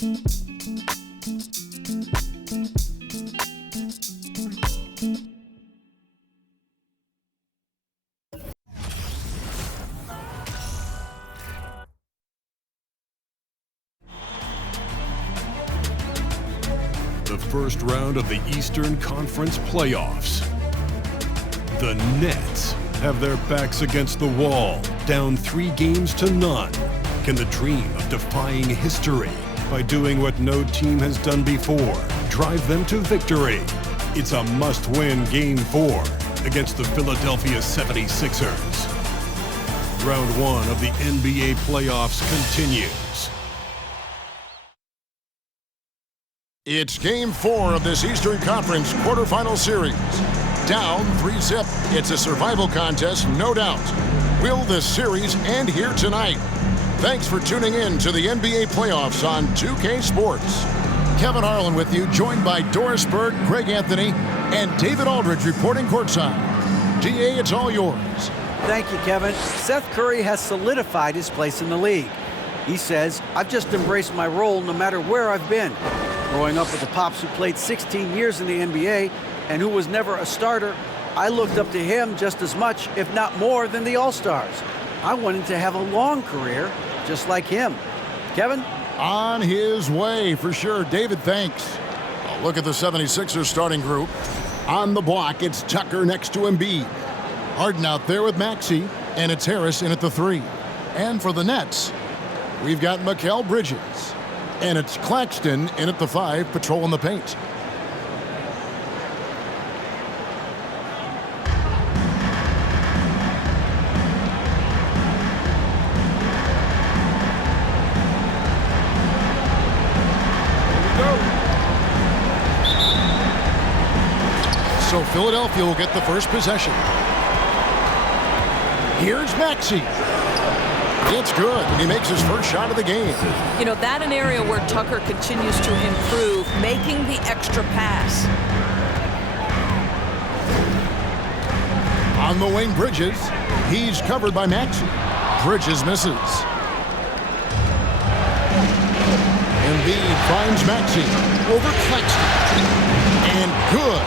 The first round of the Eastern Conference playoffs. The Nets have their backs against the wall, down 3-0. Can the dream of defying history by doing what no team has done before drive them to victory? It's a must-win Game 4 against the Philadelphia 76ers. Round 1 of the NBA playoffs continues. It's Game 4 of this Eastern Conference Quarterfinal Series. Down 3-zip. It's a survival contest, no doubt. Will this series end here tonight? Thanks for tuning in to the NBA playoffs on 2K Sports. Kevin Harlan with you, joined by Doris Berg, Greg Anthony, and David Aldridge reporting courtside. DA, it's all yours. Thank you, Kevin. Seth Curry has solidified his place in the league. He says, "I've just embraced my role no matter where I've been." Growing up with the Pops who played 16 years in the NBA and who was never a starter, I looked up to him just as much, if not more, than the All-Stars. I wanted to have a long career, just like him. Kevin? On his way, for sure. David, thanks. A look at the 76ers starting group. On the block, it's Tucker next to Embiid. Harden out there with Maxey, and it's Harris in at the 3. And for the Nets, we've got Mikal Bridges. And it's Claxton in at the 5, patrolling the paint. So Philadelphia will get the first possession. Here's Maxey. It's good, and he makes his first shot of the game. You know, that an area where Tucker continues to improve, making the extra pass. On the wing, Bridges. He's covered by Maxey. Bridges misses. Embiid finds Maxey over Claxton. And good,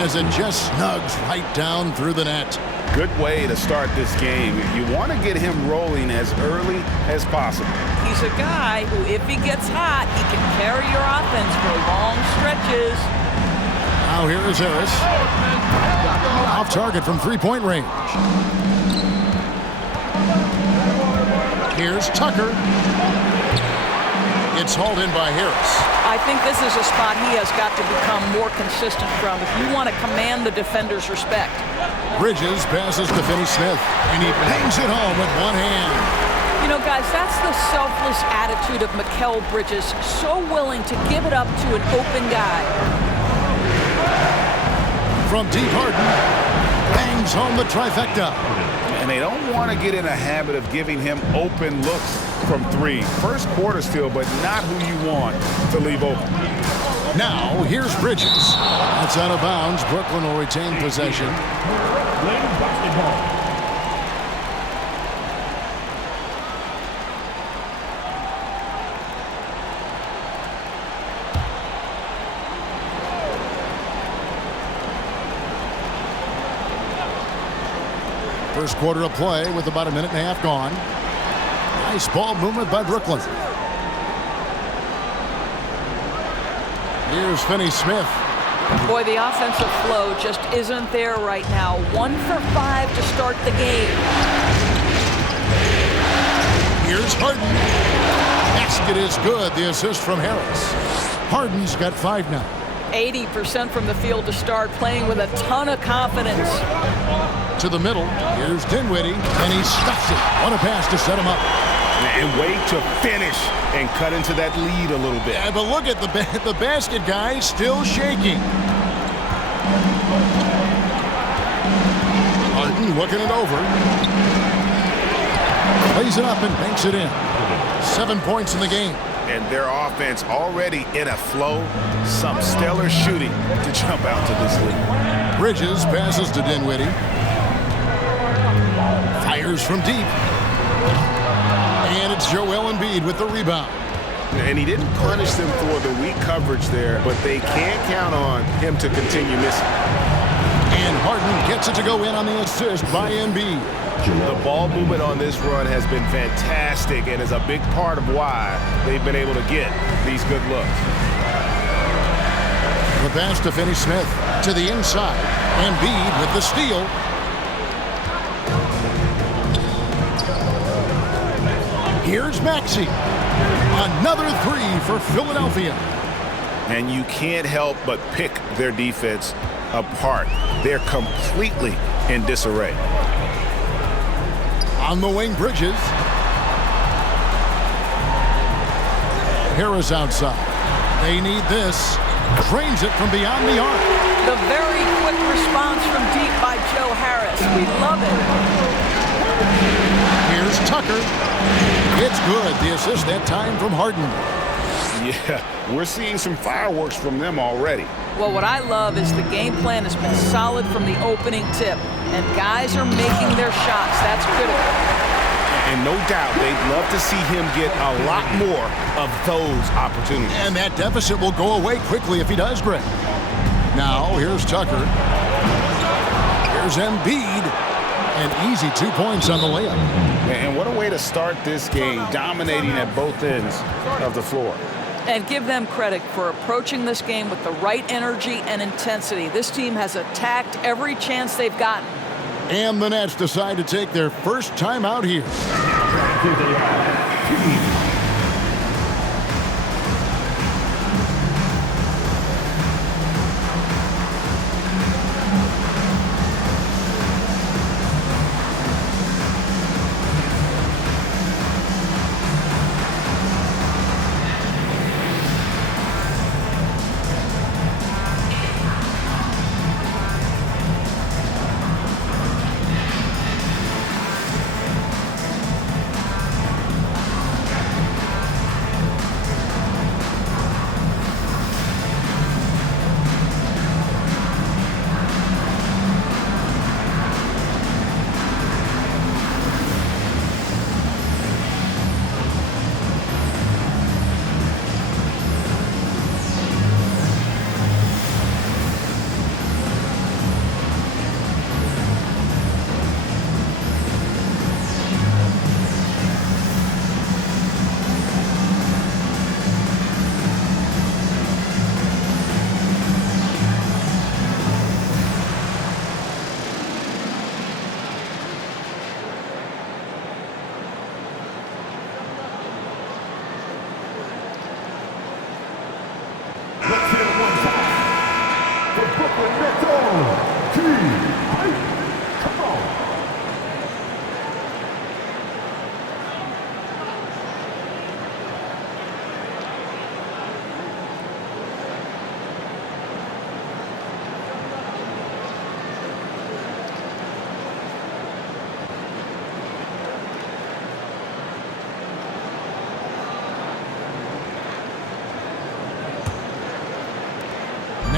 as it just snugs right down through the net. Good way to start this game. You want to get him rolling as early as possible. He's a guy who, if he gets hot, he can carry your offense for long stretches. Now here is Harris. Off target from three-point range. Here's Tucker. It's hauled in by Harris. I think this is a spot he has got to become more consistent from if you want to command the defender's respect. Bridges passes to Finney-Smith, and he bangs it home with one hand. You know, guys, that's the selfless attitude of Mikal Bridges, so willing to give it up to an open guy. From deep, Harden bangs home the trifecta. And they don't want to get in a habit of giving him open looks from 3. First quarter still, but not who you want to leave open. Now, here's Bridges. That's out of bounds. Brooklyn will retain possession. First quarter of play with about a minute and a half gone. Nice ball movement by Brooklyn. Here's Finney-Smith. Boy, the offensive flow just isn't there right now. 1 for 5 to start the game. Here's Harden. Basket is good. The assist from Harris. Harden's got 5 now. 80% from the field to start, playing with a ton of confidence. To the middle. Here's Dinwiddie, and he stuffs it. What a pass to set him up. And wait to finish and cut into that lead a little bit. Yeah, but look at the basket guy still shaking. Harden looking it over. Plays it up and banks it in. 7 points in the game. And their offense already in a flow. Some stellar shooting to jump out to this lead. Bridges passes to Dinwiddie. Fires from deep. And it's Joel Embiid with the rebound. And he didn't punish them for the weak coverage there, but they can't count on him to continue missing. And Harden gets it to go in on the assist by Embiid. The ball movement on this run has been fantastic and is a big part of why they've been able to get these good looks. The pass to Finney-Smith to the inside. Embiid with the steal. Here's Maxey. Another three for Philadelphia. And you can't help but pick their defense apart. They're completely in disarray. On the wing, Bridges. Harris outside. They need this. Drains it from beyond the arc. The very quick response from deep by Joe Harris. We love it. Here's Tucker. It's good. The assist that time from Harden. Yeah, we're seeing some fireworks from them already. Well, what I love is the game plan has been solid from the opening tip, and guys are making their shots. That's critical. And no doubt they'd love to see him get a lot more of those opportunities. And that deficit will go away quickly if he does, Greg. Now, here's Tucker. Here's Embiid. An easy 2 points on the layup. And what a way to start this game, dominating at both ends of the floor. And give them credit for approaching this game with the right energy and intensity. This team has attacked every chance they've gotten. And the Nets decide to take their first time out here.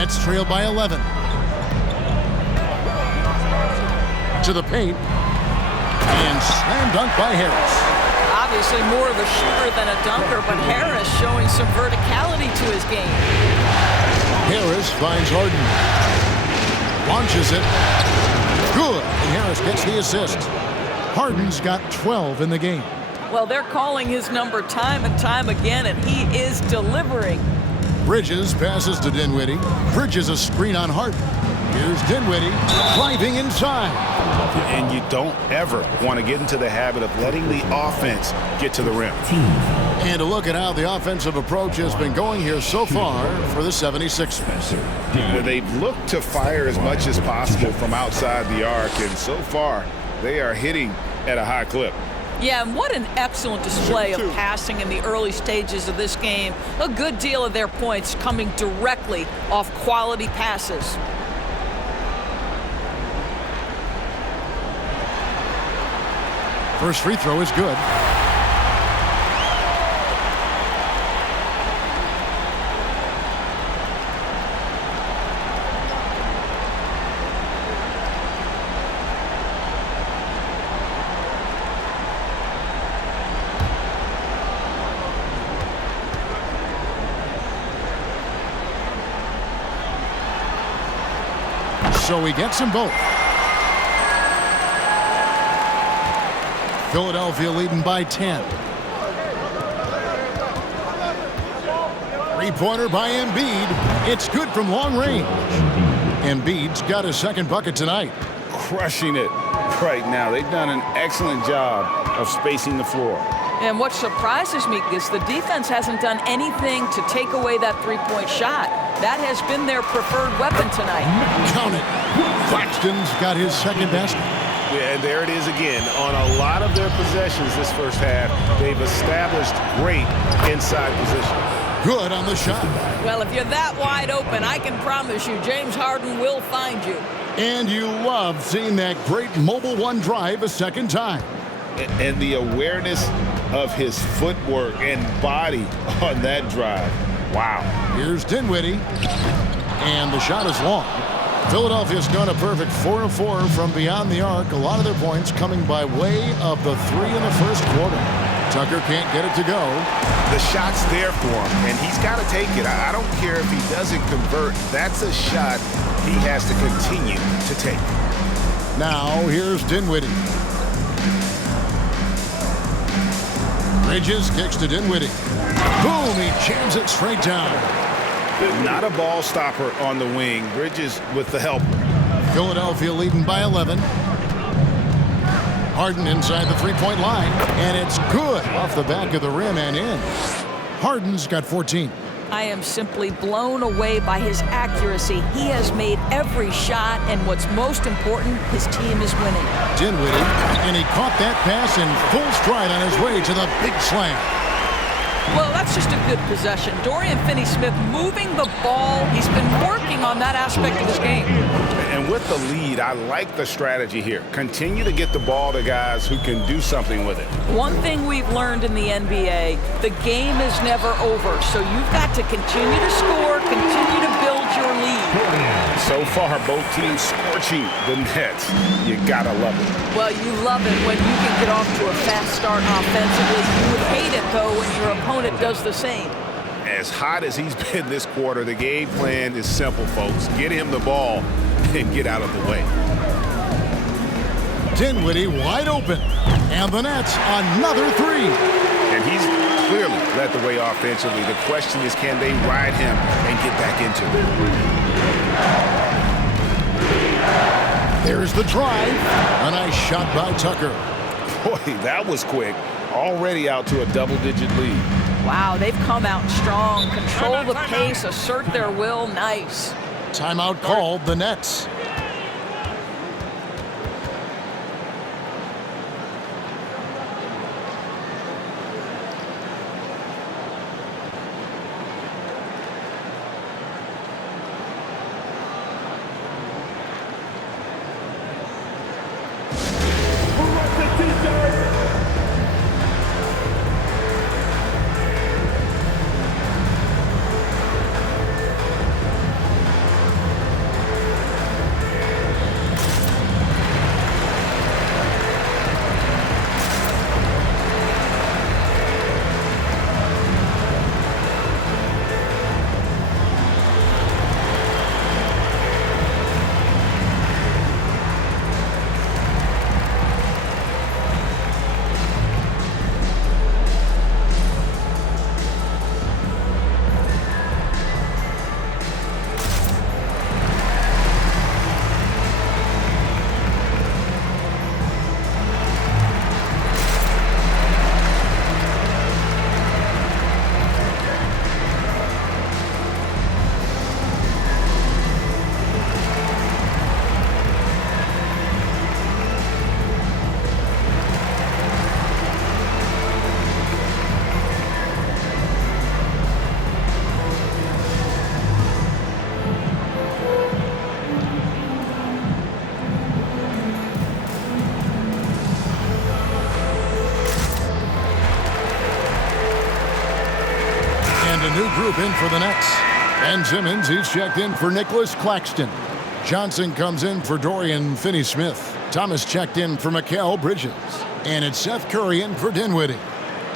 Nets trail by 11. To the paint. And slam dunk by Harris. Obviously more of a shooter than a dunker, but Harris showing some verticality to his game. Harris finds Harden. Launches it. Good. And Harris gets the assist. Harden's got 12 in the game. Well, they're calling his number time and time again, and he is delivering. Bridges passes to Dinwiddie. Bridges a screen on Harden. Here's Dinwiddie driving inside. And you don't ever want to get into the habit of letting the offense get to the rim. And to look at how the offensive approach has been going here so far for the 76ers. They've looked to fire as much as possible from outside the arc, and so far they are hitting at a high clip. Yeah, and what an excellent display of passing in the early stages of this game. A good deal of their points coming directly off quality passes. First free throw is good. So he gets them both. Philadelphia leading by 10. Three-pointer by Embiid. It's good from long range. Embiid's got his second bucket tonight. Crushing it right now. They've done an excellent job of spacing the floor. And what surprises me is the defense hasn't done anything to take away that three-point shot. That has been their preferred weapon tonight. Count it. Claxton's got his second basket. Yeah, and there it is again. On a lot of their possessions this first half, they've established great inside position. Good on the shot. Well, if you're that wide open, I can promise you James Harden will find you. And you love seeing that great mobile one drive a second time. And the awareness of his footwork and body on that drive. Wow. Here's Dinwiddie. And the shot is long. Philadelphia's gone a perfect 4 of 4 from beyond the arc. A lot of their points coming by way of the 3 in the first quarter. Tucker can't get it to go. The shot's there for him, and he's got to take it. I don't care if he doesn't convert. That's a shot he has to continue to take. Now, here's Dinwiddie. Bridges kicks to Dinwiddie. Boom, he jams it straight down. Not a ball stopper on the wing. Bridges with the help. Philadelphia leading by 11. Harden inside the three-point line, and it's good off the back of the rim and in. Harden's got 14. I am simply blown away by his accuracy. He has made every shot, and what's most important, his team is winning. Dinwiddie, and he caught that pass in full stride on his way to the big slam. Well, that's just a good possession. Dorian Finney-Smith moving the ball. He's been working on that aspect of his game. And with the lead, I like the strategy here. Continue to get the ball to guys who can do something with it. One thing we've learned in the NBA, the game is never over. So you've got to continue to score, continue to build your lead. So far, both teams scorching the Nets. You gotta love it. Well, you love it when you can get off to a fast start offensively. You would hate it, though, when your opponent does the same. As hot as he's been this quarter, the game plan is simple, folks. Get him the ball and get out of the way. Dinwiddie wide open. And the Nets, another three. And he's clearly led the way offensively. The question is, can they ride him and get back into it? There's the drive. A nice shot by Tucker. Boy, that was quick. Already out to a double-digit lead. Wow, they've come out strong. Control the pace, assert their will. Nice. Timeout called, the Nets. Group in for the Nets. Ben Simmons, he's checked in for Nicholas Claxton. Johnson comes in for Dorian Finney-Smith. Thomas checked in for Mikal Bridges. And it's Seth Curry in for Dinwiddie.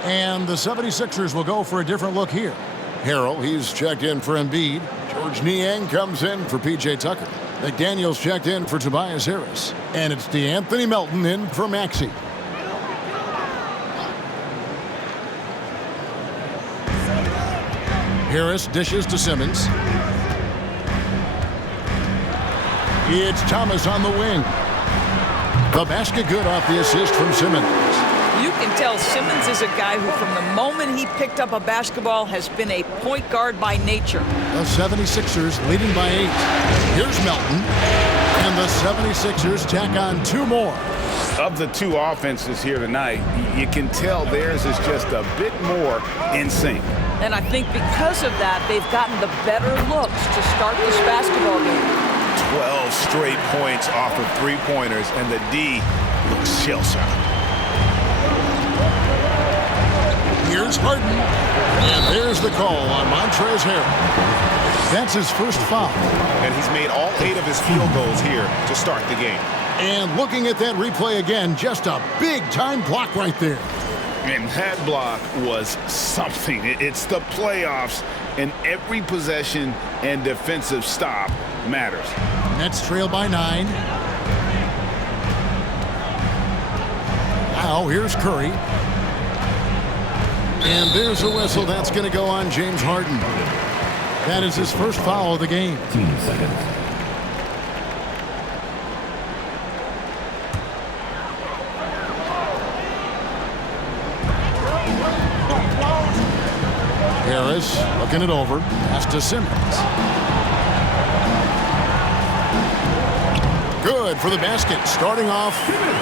And the 76ers will go for a different look here. Harrell, he's checked in for Embiid. George Niang comes in for P.J. Tucker. McDaniels checked in for Tobias Harris. And it's DeAnthony Melton in for Maxey. Harris dishes to Simmons. It's Thomas on the wing. The basket good off the assist from Simmons. You can tell Simmons is a guy who, from the moment he picked up a basketball, has been a point guard by nature. The 76ers leading by 8. Here's Melton. And the 76ers tack on 2 more. Of the 2 offenses here tonight, you can tell theirs is just a bit more in sync. And I think because of that, they've gotten the better looks to start this basketball game. 12 straight points off of 3-pointers, and the D looks shell-shocked. Here's Harden. And there's the call on Montrezl Harrell. That's his first foul. And he's made all 8 of his field goals here to start the game. And looking at that replay again, just a big-time block right there. And that block was something. It's the playoffs, and every possession and defensive stop matters. Nets trail by 9. Now here's Curry. And there's a whistle. That's going to go on James Harden. That is his first foul of the game. 2 seconds. Harris looking it over. Pass to Simmons. Good for the basket. Starting off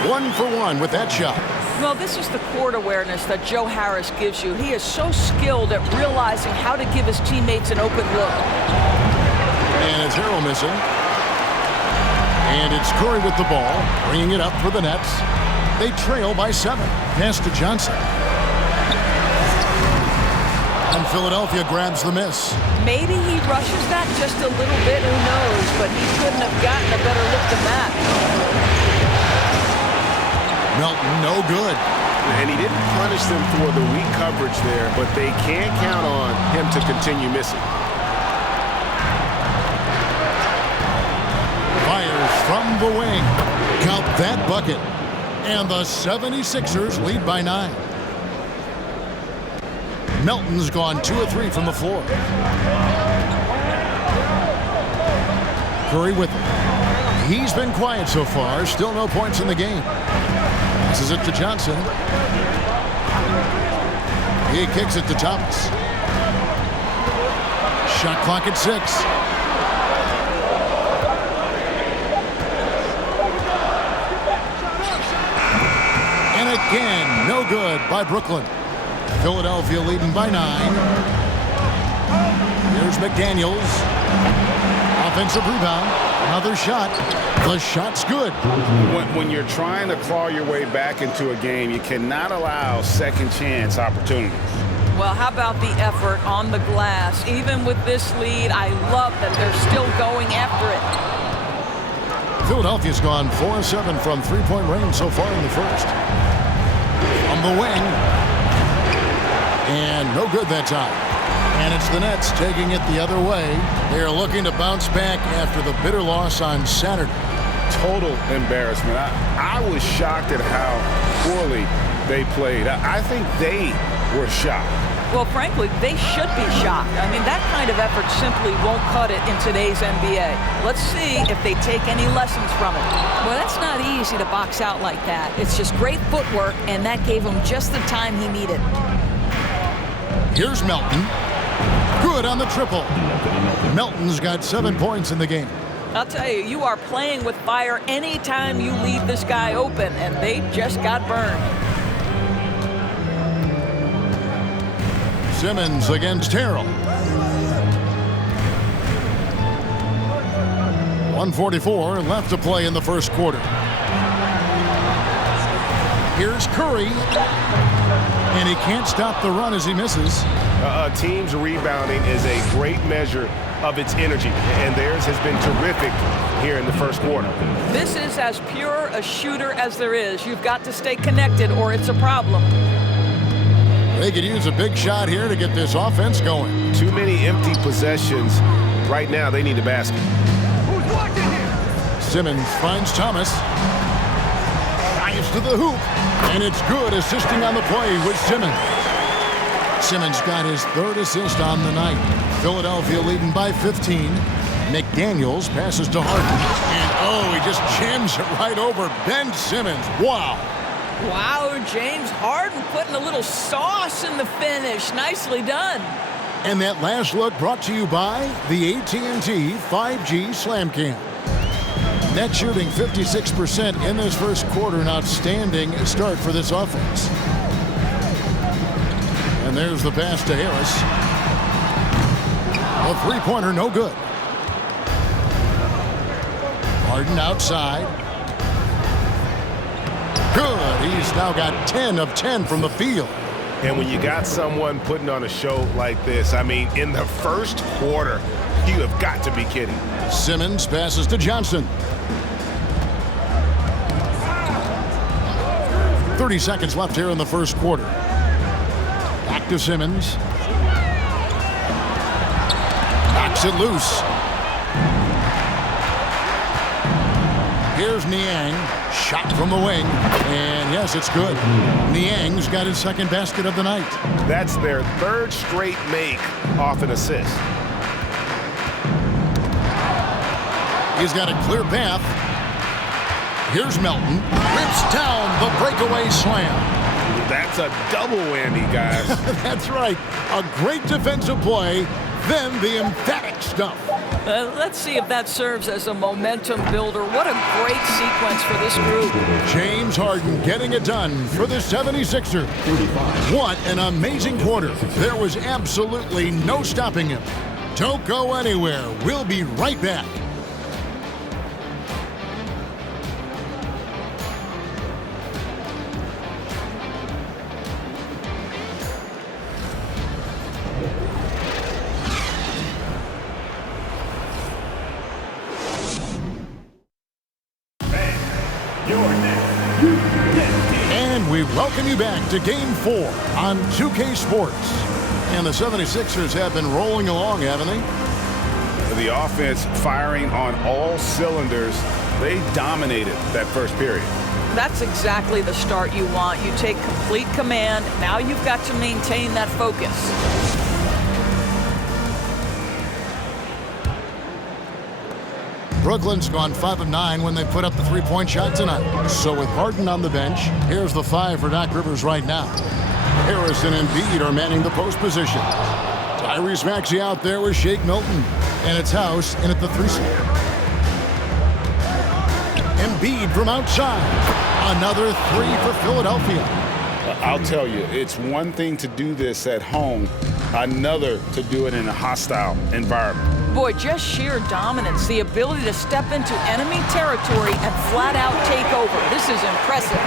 1 for 1 with that shot. Well, this is the court awareness that Joe Harris gives you. He is so skilled at realizing how to give his teammates an open look. And it's Harrell missing. And it's Curry with the ball, bringing it up for the Nets. They trail by 7. Pass to Johnson. And Philadelphia grabs the miss. Maybe he rushes that just a little bit, who knows, but he couldn't have gotten a better look than that. Melton, no good. And he didn't punish them for the weak coverage there, but they can't count on him to continue missing. Fires from the wing. Count that bucket. And the 76ers lead by 9. Melton's gone 2 of 3 from the floor. Curry with it. He's been quiet so far. Still no points in the game. Passes it to Johnson. He kicks it to Thomas. Shot clock at 6. And again, no good by Brooklyn. Philadelphia leading by 9. Here's McDaniels. Offensive rebound. Another shot. The shot's good. When you're trying to claw your way back into a game, you cannot allow second chance opportunities. Well, how about the effort on the glass? Even with this lead, I love that they're still going after it. Philadelphia's gone 4 of 7 from 3-point range so far in the first. On the wing. And no good that time. And it's the Nets taking it the other way. They are looking to bounce back after the bitter loss on Saturday. Total embarrassment. I was shocked at how poorly they played. I think they were shocked. Well, frankly, they should be shocked. I mean, that kind of effort simply won't cut it in today's NBA. Let's see if they take any lessons from it. Well, that's not easy to box out like that. It's just great footwork, and that gave him just the time he needed. Here's Melton. Good on the triple. Melton's got 7 points in the game. I'll tell you, you are playing with fire anytime you leave this guy open, and they just got burned. Simmons against Harrell. 1:44 left to play in the first quarter. Here's Curry. And he can't stop the run as he misses. A team's rebounding is a great measure of its energy, and theirs has been terrific here in the first quarter. This is as pure a shooter as there is. You've got to stay connected or it's a problem. They could use a big shot here to get this offense going. Too many empty possessions. Right now, they need a basket. Who's watching here? Simmons finds Thomas. Dives to the hoop. And it's good, assisting on the play with Simmons. Simmons got his 3rd assist on the night. Philadelphia leading by 15. McDaniels passes to Harden. And he just jams it right over Ben Simmons. Wow. Wow, James Harden putting a little sauce in the finish. Nicely done. And that last look brought to you by the AT&T 5G Slam Cam. Net shooting 56% in this first quarter. An outstanding start for this offense. And there's the pass to Harris. A three-pointer, no good. Harden outside. Good. He's now got 10 of 10 from the field. And when you got someone putting on a show like this, I mean, in the first quarter, you have got to be kidding. Simmons passes to Johnson. 30 seconds left here in the first quarter. Back to Simmons. Knocks it loose. Here's Niang. Shot from the wing. And yes, it's good. Niang's got his 2nd basket of the night. That's their 3rd straight make off an assist. He's got a clear path. Here's Melton. Rips down the breakaway slam. That's a double whammy, guys. That's right. A great defensive play, then the emphatic stuff. Let's see if that serves as a momentum builder. What a great sequence for this group. James Harden getting it done for the 76ers. What an amazing quarter. There was absolutely no stopping him. Don't go anywhere. We'll be right back. And we welcome you back to Game 4 on 2K Sports. And the 76ers have been rolling along, haven't they? The offense firing on all cylinders. They dominated that first period. That's exactly the start you want. You take complete command. Now you've got to maintain that focus. Brooklyn's gone 5 of 9 when they put up the three-point shot tonight. So with Harden on the bench, here's the 5 for Doc Rivers right now. Harris and Embiid are manning the post position. Tyrese Maxey out there with Shake Milton. And it's House in at the 3 slot. Embiid from outside. Another 3 for Philadelphia. I'll tell you, it's one thing to do this at home, another to do it in a hostile environment. Boy, just sheer dominance, the ability to step into enemy territory and flat out take over. This is impressive.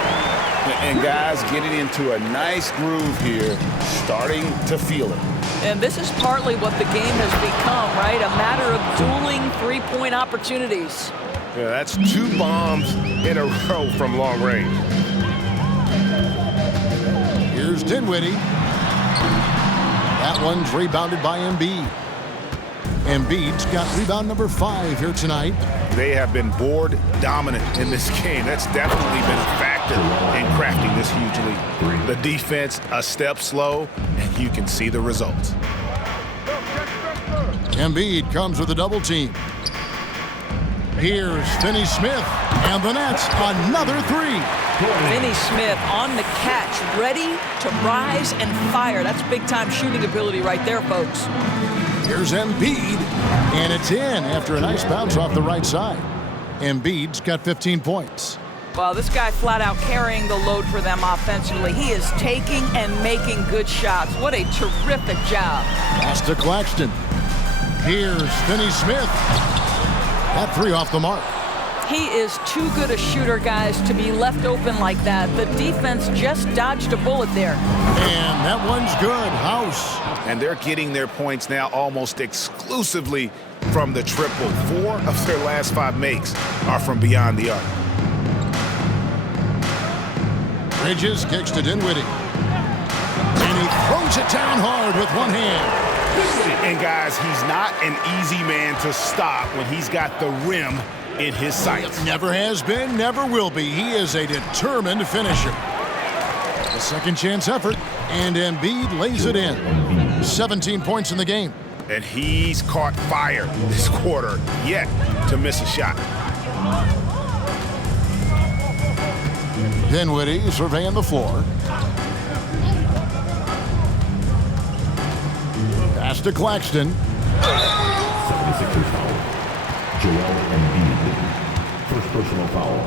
And guys getting into a nice groove here, starting to feel it. And this is partly what the game has become, right? A matter of dueling three-point opportunities. Yeah, that's 2 bombs in a row from long range. Here's Dinwiddie. That one's rebounded by Embiid. Embiid's got rebound number 5 here tonight. They have been board dominant in this game. That's definitely been a factor in crafting this huge lead. The defense a step slow, and you can see the results. Embiid comes with a double team. Here's Finney-Smith, and the Nets another 3. Finney-Smith on the catch, ready to rise and fire. That's big-time shooting ability right there, folks. Here's Embiid, and it's in after a nice bounce off the right side. Embiid's got 15 points. Well, this guy flat out carrying the load for them offensively. He is taking and making good shots. What a terrific job. Pass to Claxton. Here's Finney-Smith. That 3 off the mark. He is too good a shooter, guys, to be left open like that. The defense just dodged a bullet there. And that one's good. House. And they're getting their points now almost exclusively from the triple. 4 of their last 5 makes are from beyond the arc. Bridges kicks to Dinwiddie. And he throws it down hard with one hand. And guys, he's not an easy man to stop when he's got the rim in his sights. Never has been, never will be. He is a determined finisher. A second chance effort, and Embiid lays it in. 17 points in the game. And he's caught fire this quarter, yet to miss a shot. Dinwiddie surveying the floor. Pass to Claxton. 76ers foul. Joel Embiid. First personal foul.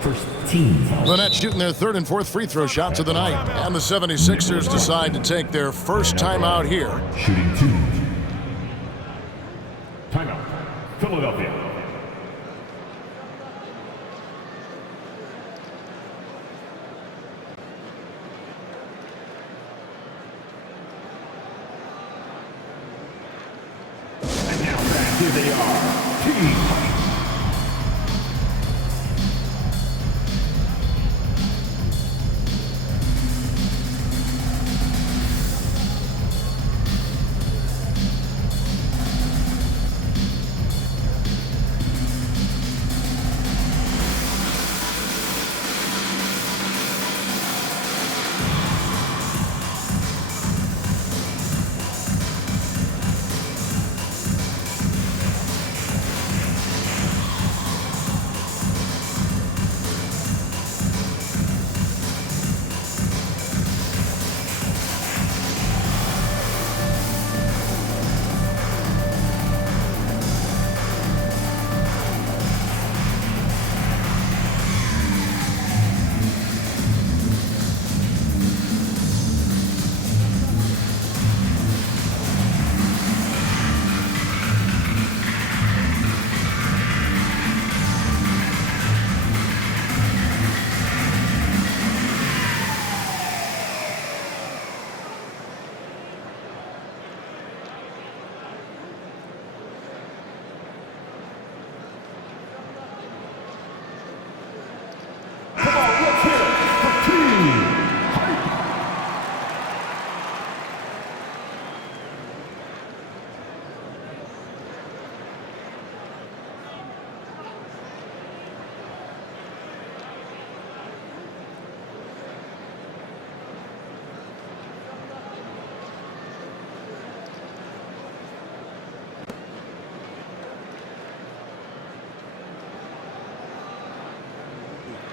First team foul. The Nets shooting their third and fourth free throw shots of the night. And the 76ers decide to take their first timeout here. Shooting 2. Timeout. Philadelphia. And now back, here they are. Team fight.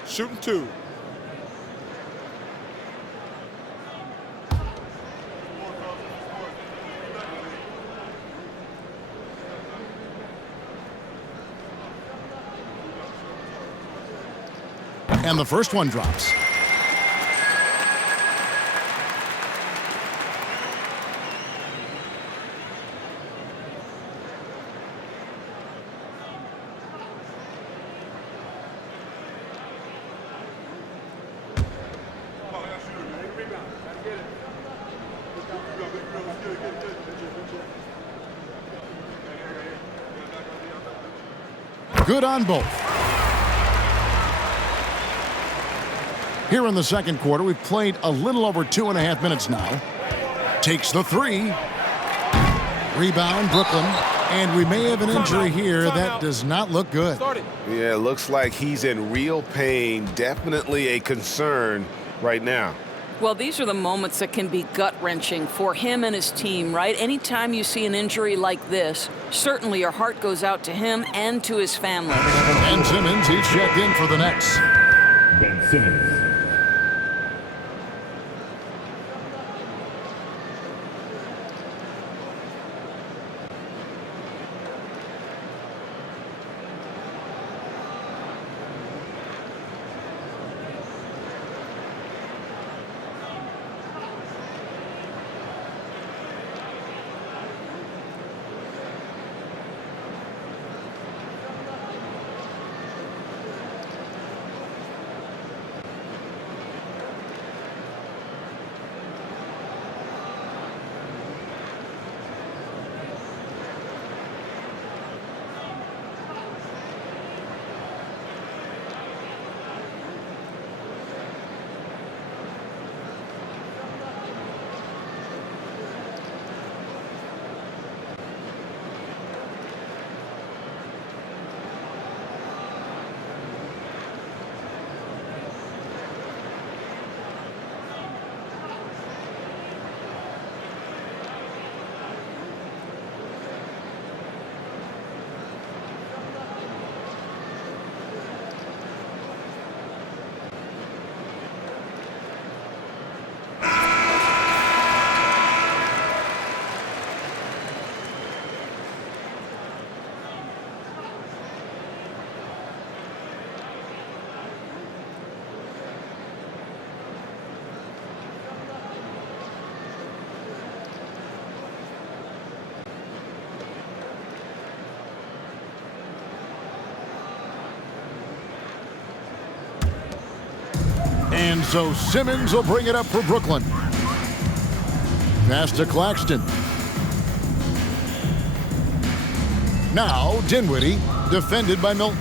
Shooting 2. And the first one drops. Good on both. Here in the second quarter, we've played a little over 2.5 minutes now. Takes the 3. Rebound, Brooklyn. And we may have an injury here that does not look good. Yeah, it looks like he's in real pain. Definitely a concern right now. Well, these are the moments that can be gut-wrenching for him and his team, right? Anytime you see an injury like this, certainly your heart goes out to him and to his family. Ben Simmons, he's checked in for the Nets. Ben Simmons. And so Simmons will bring it up for Brooklyn. Pass to Claxton. Now Dinwiddie, defended by Milton.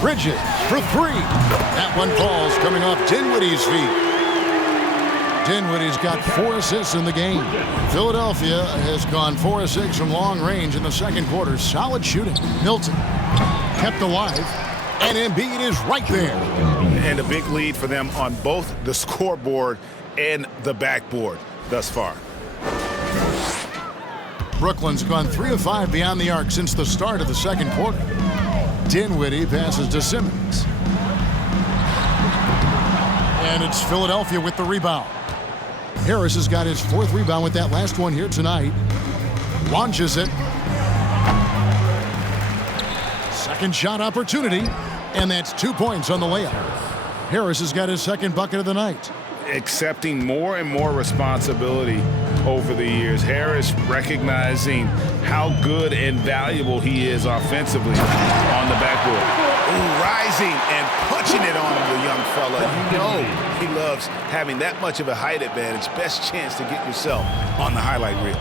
Bridges for three. That one falls, coming off Dinwiddie's feet. Dinwiddie's got 4 assists in the game. Philadelphia has gone 4 of 6 from long range in the second quarter. Solid shooting. Milton kept alive, and Embiid is right there. And a big lead for them on both the scoreboard and the backboard thus far. Brooklyn's gone 3 of 5 beyond the arc since the start of the second quarter. Dinwiddie passes to Simmons. And it's Philadelphia with the rebound. Harris has got his 4th rebound with that last one here tonight. Launches it. Second shot opportunity. And that's 2 points on the layup. Harris has got his 2nd bucket of the night. Accepting more and more responsibility over the years. Harris recognizing how good and valuable he is offensively on the backboard. Ooh, rising and punching it on him, the young fella. You know he loves having that much of a height advantage. Best chance to get yourself on the highlight reel.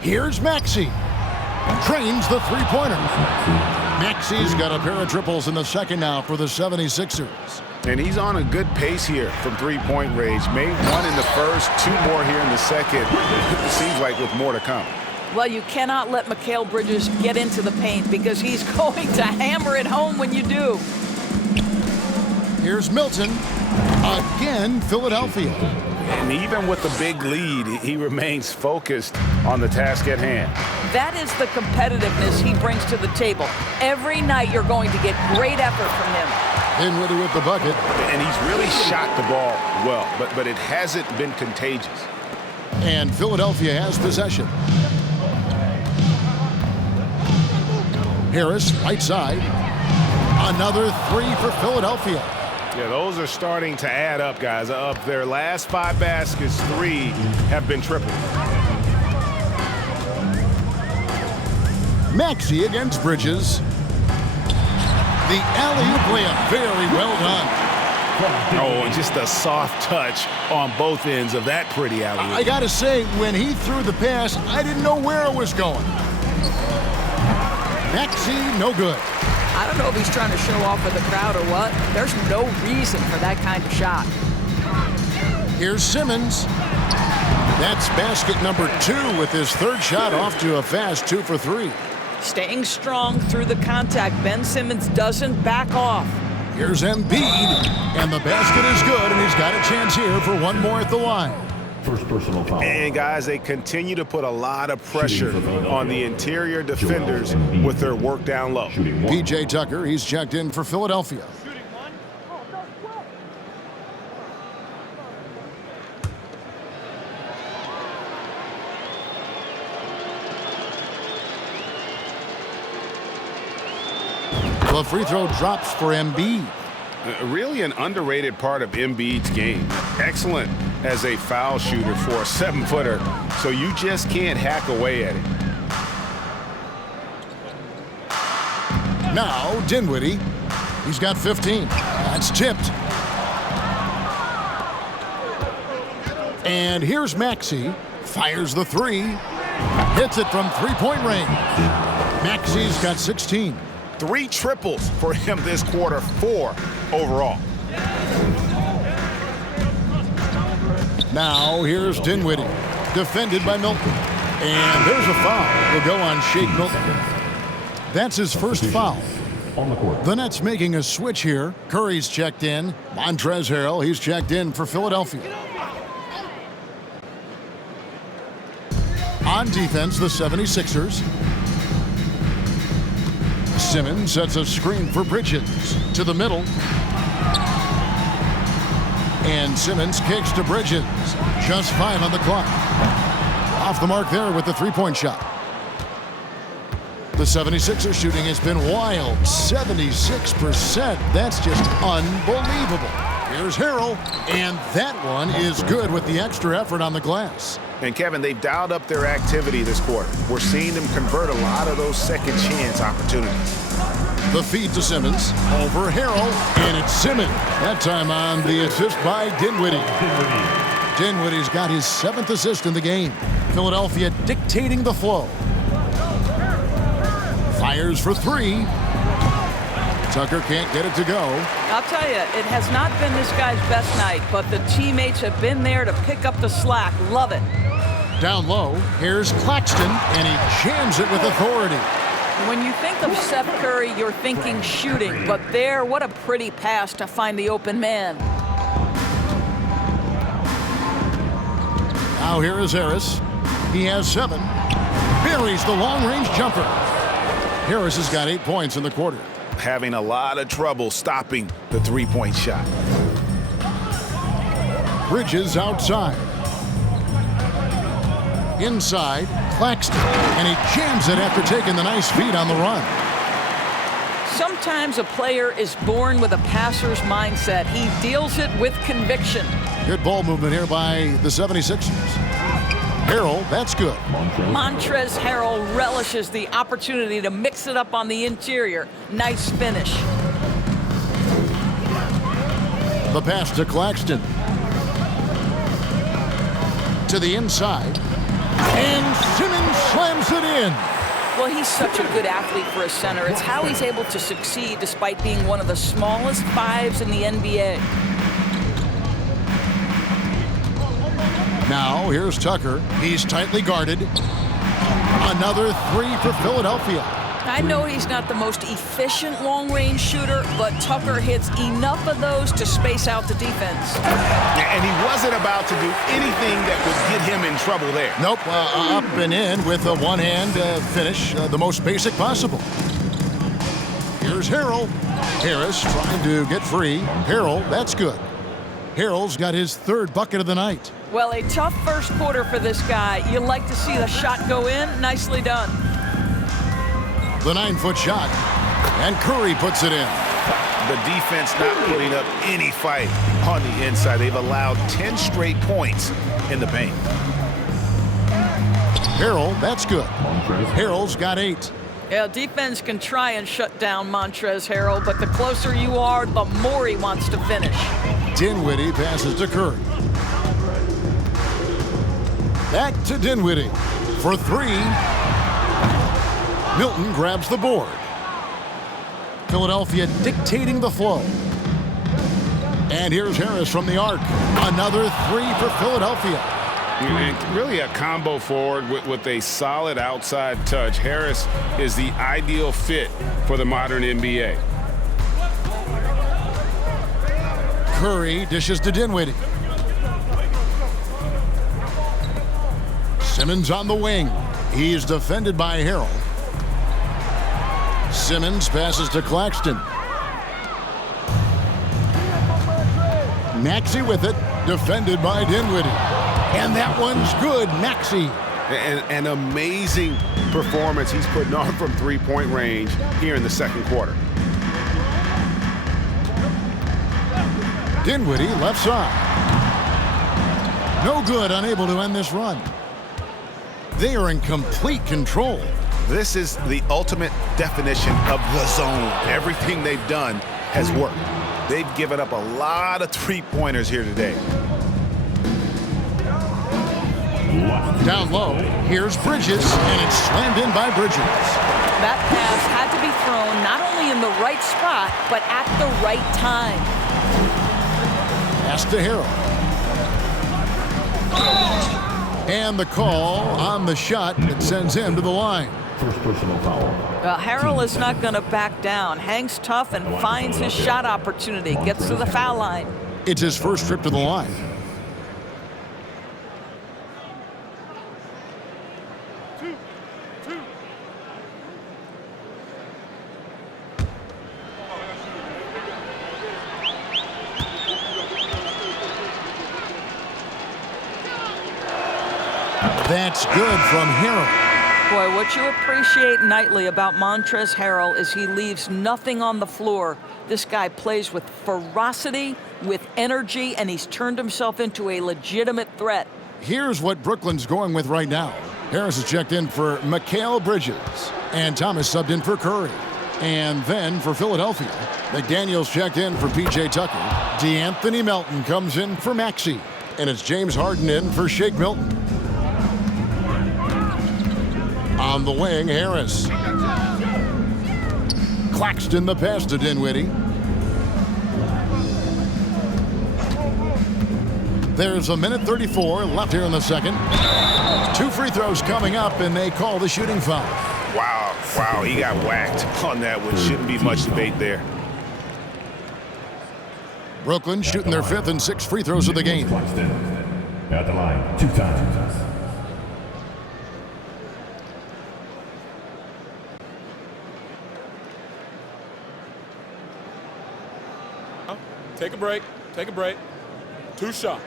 Here's Maxey. Trains the three-pointer. Maxey's got a pair of triples in the second now for the 76ers. And he's on a good pace here from three-point range. Made 1 in the first, 2 more here in the second. It seems like with more to come. Well, you cannot let Mikal Bridges get into the paint because he's going to hammer it home when you do. Here's Milton. Again, Philadelphia. And even with the big lead, he remains focused on the task at hand. That is the competitiveness he brings to the table. Every night you're going to get great effort from him. Dinwiddie with the bucket. And he's really shot the ball well, but it hasn't been contagious. And Philadelphia has possession. Harris, right side. Another 3 for Philadelphia. Yeah, those are starting to add up, guys. Of their last 5 baskets, 3 have been triple. Maxey against Bridges. The alley-oop layup, very well done. Oh, and just a soft touch on both ends of that pretty alley-oop. I gotta say, when he threw the pass, I didn't know where it was going. Maxey, no good. I don't know if he's trying to show off with the crowd or what. There's no reason for that kind of shot. Here's Simmons. That's basket number 2 with his 3rd shot off to a fast 2 for 3. Staying strong through the contact. Ben Simmons doesn't back off. Here's Embiid, and the basket is good, and he's got a chance here for 1 more at the line. First personal foul. And guys, they continue to put a lot of pressure on the interior defenders with their work down low. P.J. Tucker, he's checked in for Philadelphia. The free throw drops for Embiid. Really an underrated part of Embiid's game. Excellent as a foul shooter for a 7-footer, so you just can't hack away at it. Now Dinwiddie. He's got 15. That's tipped. And here's Maxey. Fires the 3. Hits it from three-point range. Maxey's got 16. 3 triples for him this quarter, 4 overall. Now here's Dinwiddie, defended by Milton. And there's a foul. Will go on Shake Milton. That's his first foul. On the court. The Nets making a switch here. Curry's checked in. Montrezl Harrell, he's checked in for Philadelphia. On defense, the 76ers. Simmons sets a screen for Bridges to the middle. And Simmons kicks to Bridges. Just 5 on the clock. Off the mark there with the three-point shot. The 76ers shooting has been wild. 76%. That's just unbelievable. Here's Harrell. And that one is good with the extra effort on the glass. And Kevin, they've dialed up their activity this quarter. We're seeing them convert a lot of those second chance opportunities. The feed to Simmons. Over Harrell. And it's Simmons. That time on the assist by Dinwiddie. Dinwiddie's got his 7th assist in the game. Philadelphia dictating the flow. Fires for 3. Tucker can't get it to go. I'll tell you, it has not been this guy's best night, but the teammates have been there to pick up the slack. Love it. Down low, here's Claxton, and he jams it with authority. When you think of Seth Curry, you're thinking shooting, but there, what a pretty pass to find the open man. Now here is Harris. He has 7. Buries the long-range jumper. Harris has got 8 points in the quarter. Having a lot of trouble stopping the three-point shot. Bridges outside. Inside, Claxton, and he jams it after taking the nice feed on the run. Sometimes a player is born with a passer's mindset. He deals it with conviction. Good ball movement here by the 76ers. Harrell, that's good. Montrezl Harrell relishes the opportunity to mix it up on the interior. Nice finish. The pass to Claxton. To the inside. And Simmons slams it in. Well, he's such a good athlete for a center. It's how he's able to succeed despite being one of the smallest 5s in the NBA. Now, here's Tucker. He's tightly guarded. Another 3 for Philadelphia. I know he's not the most efficient long-range shooter, but Tucker hits enough of those to space out the defense. And he wasn't about to do anything that would get him in trouble there. Nope, up and in with a one-hand finish, the most basic possible. Here's Harrell. Harris trying to get free. Harrell, that's good. Harrell's got his 3rd bucket of the night. Well, a tough first quarter for this guy. You like to see the shot go in. Nicely done. The 9-foot shot, and Curry puts it in. The defense not putting up any fight on the inside. They've allowed 10 straight points in the paint. Harrell, that's good. Harrell's got 8. Yeah, defense can try and shut down Montrezl Harrell, but the closer you are, the more he wants to finish. Dinwiddie passes to Curry. Back to Dinwiddie for 3. Milton grabs the board. Philadelphia dictating the flow. And here's Harris from the arc. Another 3 for Philadelphia. And really a combo forward with a solid outside touch. Harris is the ideal fit for the modern NBA. Curry dishes to Dinwiddie. Simmons on the wing. He's defended by Harrell. Simmons passes to Claxton. Maxey with it, defended by Dinwiddie. And that one's good, Maxey. An amazing performance he's putting on from three-point range here in the second quarter. Dinwiddie left side. No good, unable to end this run. They are in complete control. This is the ultimate definition of the zone. Everything they've done has worked. They've given up a lot of three-pointers here today. Down low, here's Bridges, and it's slammed in by Bridges. That pass had to be thrown not only in the right spot, but at the right time. Pass to Harrell. And the call on the shot that sends him to the line. First personal foul. Harrell is not going to back down. Hangs tough and finds his shot opportunity. Gets to the foul line. It's his first trip to the line. That's good from Harrell. Boy, what you appreciate nightly about Montrezl Harrell is he leaves nothing on the floor. This guy plays with ferocity, with energy, and he's turned himself into a legitimate threat. Here's what Brooklyn's going with right now. Harris is checked in for Mikal Bridges, and Thomas subbed in for Curry. And then for Philadelphia, McDaniels checked in for P.J. Tucker. DeAnthony Melton comes in for Maxey. And it's James Harden in for Shake Milton. On the wing, Harris. Claxton the pass to Dinwiddie. There's a minute 34 left here in the second. 2 free throws coming up, and they call the shooting foul. Wow, he got whacked on that one. Shouldn't be much debate there. Brooklyn shooting their 5th and 6th free throws of the game. At the line, 2 times. Take a break. Take a break. 2 shots.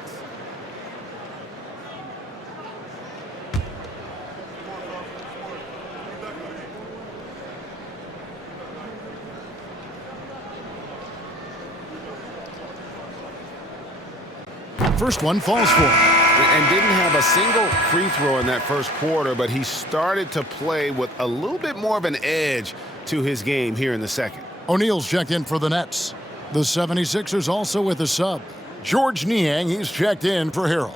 First one falls for him. And didn't have a single free throw in that first quarter, but he started to play with a little bit more of an edge to his game here in the second. O'Neal's checked in for the Nets. The 76ers also with a sub. George Niang, he's checked in for Harrell.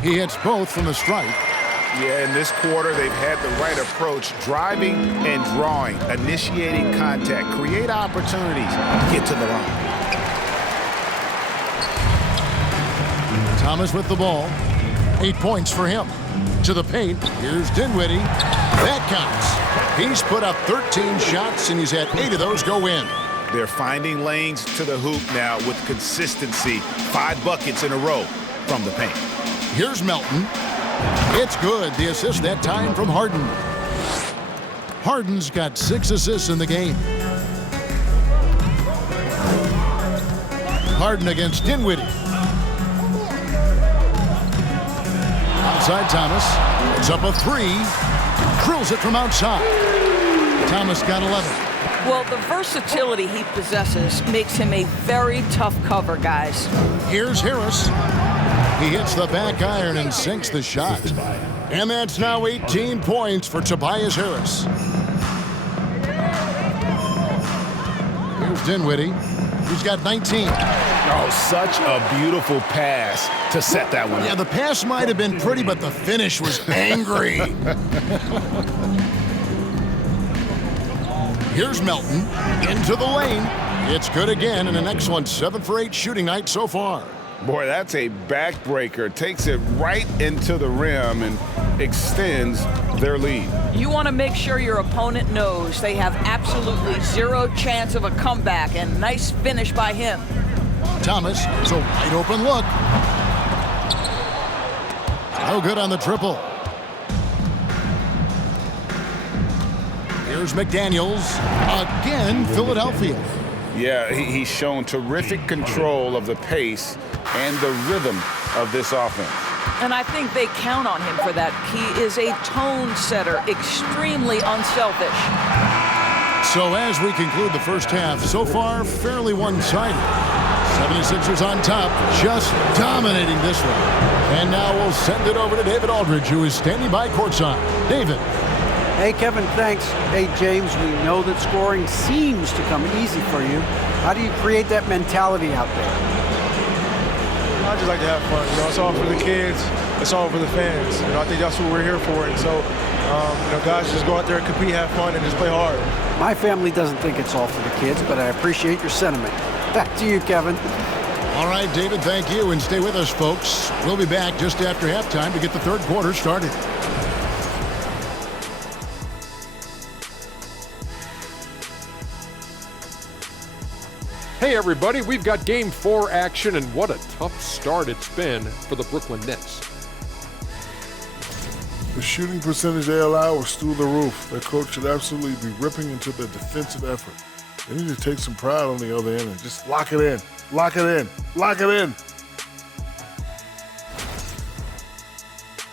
He hits both from the stripe. Yeah, in this quarter, they've had the right approach, driving and drawing, initiating contact, create opportunities, get to the line. Thomas with the ball. 8 points for him. To the paint, here's Dinwiddie. That counts. He's put up 13 shots, and he's had 8 of those go in. They're finding lanes to the hoop now with consistency. 5 buckets in a row from the paint. Here's Melton. It's good. The assist that time from Harden. Harden's got 6 assists in the game. Harden against Dinwiddie. Outside Thomas. It's up a 3. Drills it from outside. Thomas got 11. Well, the versatility he possesses makes him a very tough cover, guys. Here's Harris. He hits the back iron and sinks the shot. And that's now 18 points for Tobias Harris. Here's Dinwiddie. He's got 19. Oh, such a beautiful pass to set that one up. Yeah, the pass might have been pretty, but the finish was angry. Here's Melton into the lane. It's good again, and an excellent 7 for 8 shooting night so far. Boy, that's a backbreaker. Takes it right into the rim and extends their lead. You want to make sure your opponent knows they have absolutely 0 chance of a comeback, and nice finish by him. Thomas, it's a wide open look. No good on the triple. Here's McDaniels. Again, Philadelphia. Yeah, he's shown terrific control of the pace and the rhythm of this offense. And I think they count on him for that. He is a tone setter, extremely unselfish. So as we conclude the first half, so far fairly one-sided. 76ers on top, just dominating this one. And now we'll send it over to David Aldridge, who is standing by courtside. David. Hey, Kevin, thanks. Hey, James, we know that scoring seems to come easy for you. How do you create that mentality out there? I just like to have fun. It's all for the kids. It's all for the fans. I think that's what we're here for. And so, guys, just go out there and compete, have fun, and just play hard. My family doesn't think it's all for the kids, but I appreciate your sentiment. Back to you, Kevin. All right, David, thank you. And stay with us, folks. We'll be back just after halftime to get the third quarter started. Hey everybody, we've got Game 4 action, and what a tough start it's been for the Brooklyn Nets. The shooting percentage they allow was through the roof. Their coach should absolutely be ripping into their defensive effort. They need to take some pride on the other end and just lock it in, lock it in, lock it in.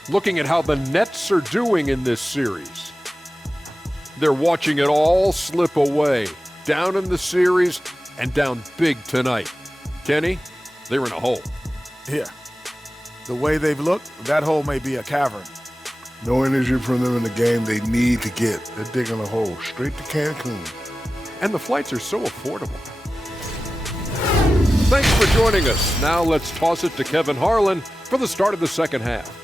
Looking at how the Nets are doing in this series. They're watching it all slip away. Down in the series, and down big tonight. Kenny, they're in a hole. Yeah. The way they've looked, that hole may be a cavern. No energy from them in the game they need to get. They're digging a hole straight to Cancun. And the flights are so affordable. Thanks for joining us. Now let's toss it to Kevin Harlan for the start of the second half.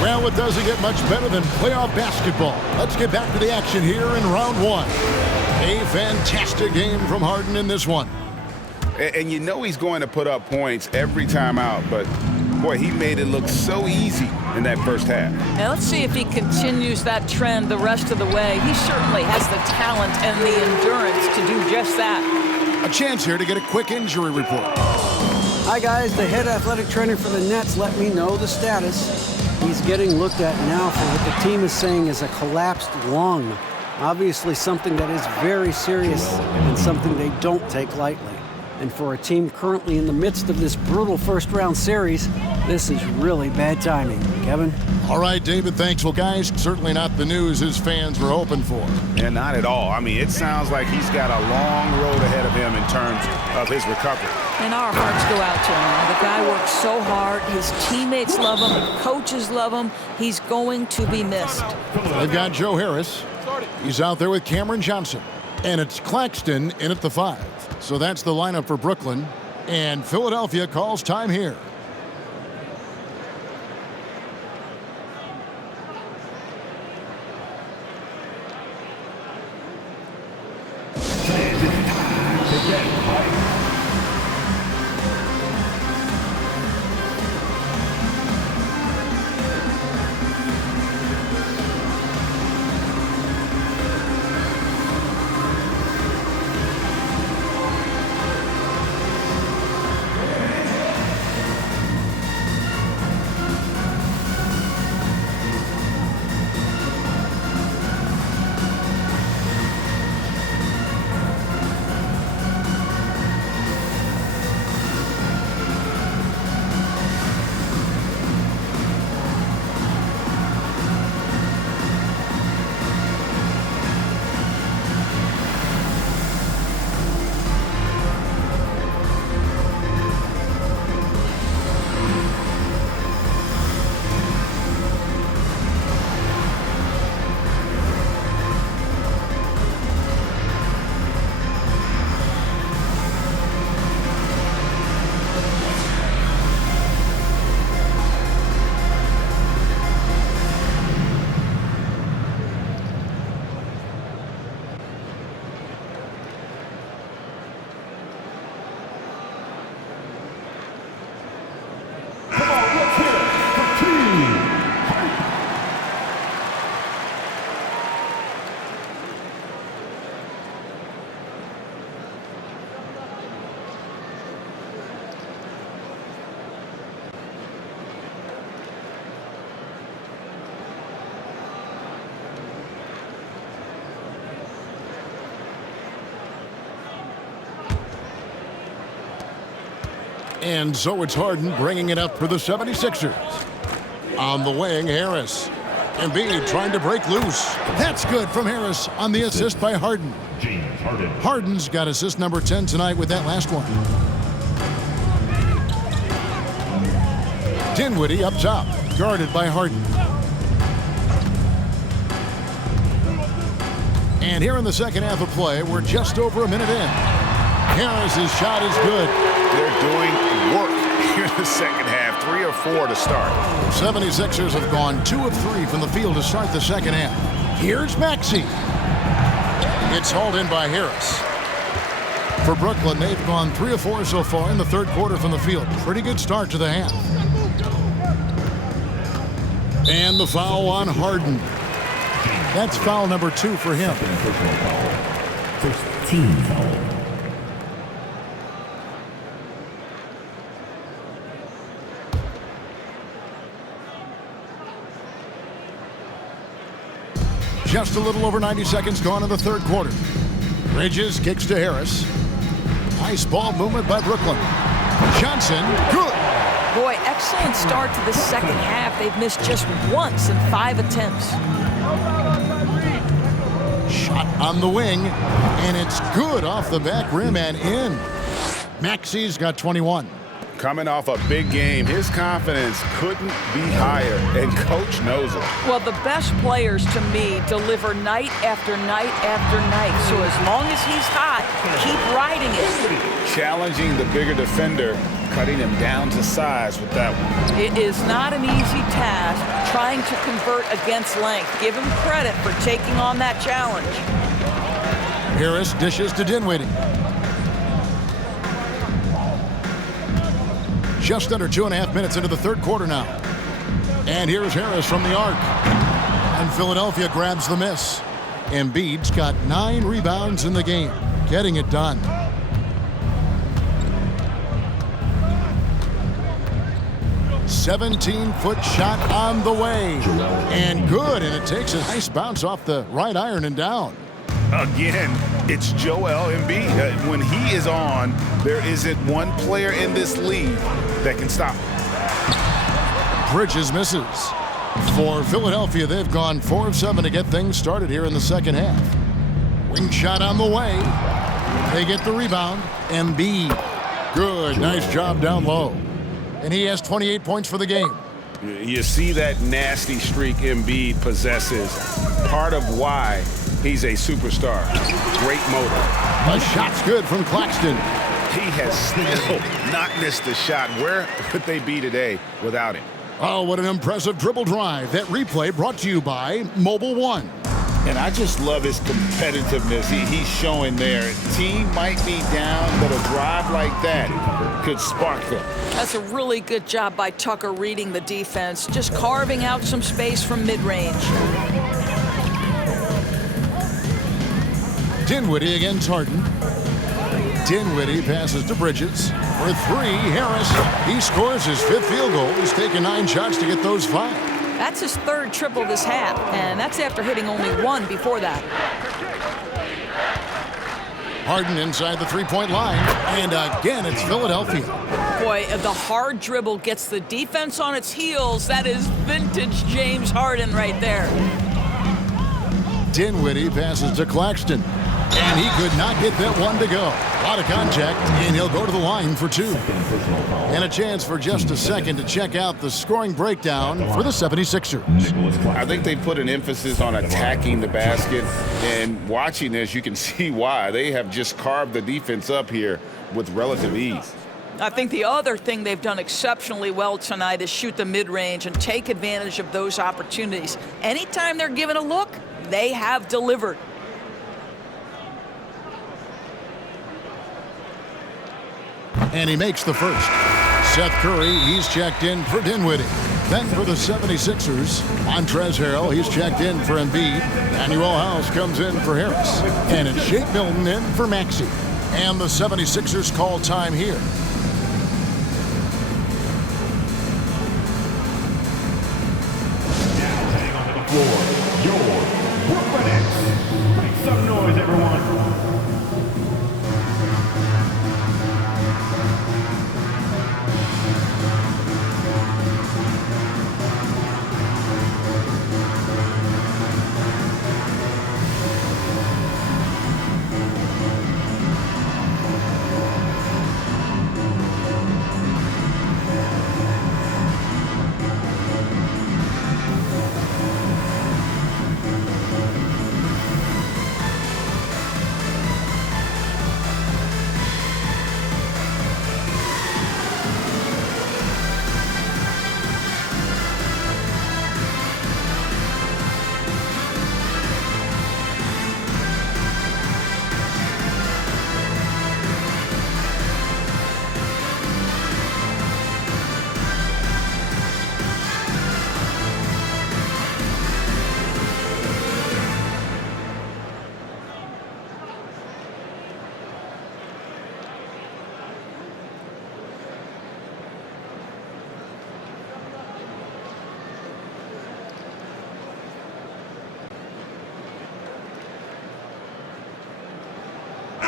Well, it doesn't get much better than playoff basketball. Let's get back to the action here in round one. A fantastic game from Harden in this one. And you know he's going to put up points every time out, but boy, he made it look so easy in that first half. Now let's see if he continues that trend the rest of the way. He certainly has the talent and the endurance to do just that. A chance here to get a quick injury report. Hi, guys. The head athletic trainer for the Nets let me know the status. He's getting looked at now for what the team is saying is a collapsed lung. Obviously something that is very serious and something they don't take lightly. And for a team currently in the midst of this brutal first-round series, this is really bad timing. Kevin? All right, David, thanks. Well, guys, certainly not the news his fans were hoping for. Yeah, not at all. I mean, it sounds like he's got a long road ahead of him in terms of his recovery. And our hearts go out to him. The guy works so hard. His teammates love him. Coaches love him. He's going to be missed. They've got Joe Harris. He's out there with Cameron Johnson. And it's Claxton in at the 5. So that's the lineup for Brooklyn. And Philadelphia calls time here. And so it's Harden bringing it up for the 76ers. On the wing, Harris. Embiid trying to break loose. That's good from Harris on the assist by Harden. James Harden. Harden's got assist number 10 tonight with that last one. Dinwiddie up top, guarded by Harden. And here in the second half of play, we're just over a minute in. Harris's shot is good. They're doing work here in the second half, 3 or 4 to start. 76ers have gone 2 of 3 from the field to start the second half. Here's Maxey. It's hauled in by Harris. For Brooklyn, they've gone 3 of 4 so far in the third quarter from the field. Pretty good start to the half. And the foul on Harden. That's foul number 2 for him. First team foul. Just a little over 90 seconds gone in the third quarter. Bridges kicks to Harris. Nice ball movement by Brooklyn. Johnson, good. Boy, excellent start to the second half. They've missed just once in 5 attempts. Shot on the wing, and it's good off the back rim and in. Maxi's got 21. Coming off a big game, his confidence couldn't be higher, and Coach knows it. Well, the best players, to me, deliver night after night after night. So as long as he's hot, keep riding it. Challenging the bigger defender, cutting him down to size with that one. It is not an easy task trying to convert against length. Give him credit for taking on that challenge. Harris dishes to Dinwiddie. Just under 2.5 minutes into the third quarter now. And here's Harris from the arc. And Philadelphia grabs the miss. Embiid's got 9 rebounds in the game, getting it done. "17-foot shot on the way. And good, and it takes a nice bounce off the right iron and down. Again, it's Joel Embiid. When he is on, there isn't one player in this league that can stop him. Bridges misses. For Philadelphia, they've gone 4 of 7 to get things started here in the second half. Wing shot on the way. They get the rebound. Embiid. Good. Nice job down low. And he has 28 points for the game. You see that nasty streak Embiid possesses. Part of why he's a superstar. Great motor. The shot's good from Claxton. He has still not missed a shot. Where could they be today without him? Oh, what an impressive dribble drive. That replay brought to you by Mobile One. And I just love his competitiveness he's showing there. Team might be down, but a drive like that could spark them. That's a really good job by Tucker reading the defense, just carving out some space from mid-range. Dinwiddie against Harden. Dinwiddie passes to Bridges. For 3, Harris. He scores his 5th field goal. He's taken 9 shots to get those 5. That's his 3rd triple this half, and that's after hitting only 1 before that. Harden inside the 3-point line, and again it's Philadelphia. Boy, the hard dribble gets the defense on its heels. That is vintage James Harden right there. Dinwiddie passes to Claxton, and he could not get that one to go. A lot of contact, and he'll go to the line for 2. And a chance for just a second to check out the scoring breakdown for the 76ers. I think they put an emphasis on attacking the basket, and watching this, you can see why. They have just carved the defense up here with relative ease. I think the other thing they've done exceptionally well tonight is shoot the mid-range and take advantage of those opportunities. Anytime they're given a look, they have delivered. And he makes the first. Seth Curry, he's checked in for Dinwiddie. Then for the 76ers, Montrezl Harrell, he's checked in for Embiid. Emmanuel House comes in for Harris. And it's Shake Milton in for Maxey. And the 76ers call time here. Now heading on the floor, your Brooklyn Nets. Make some noise, everyone.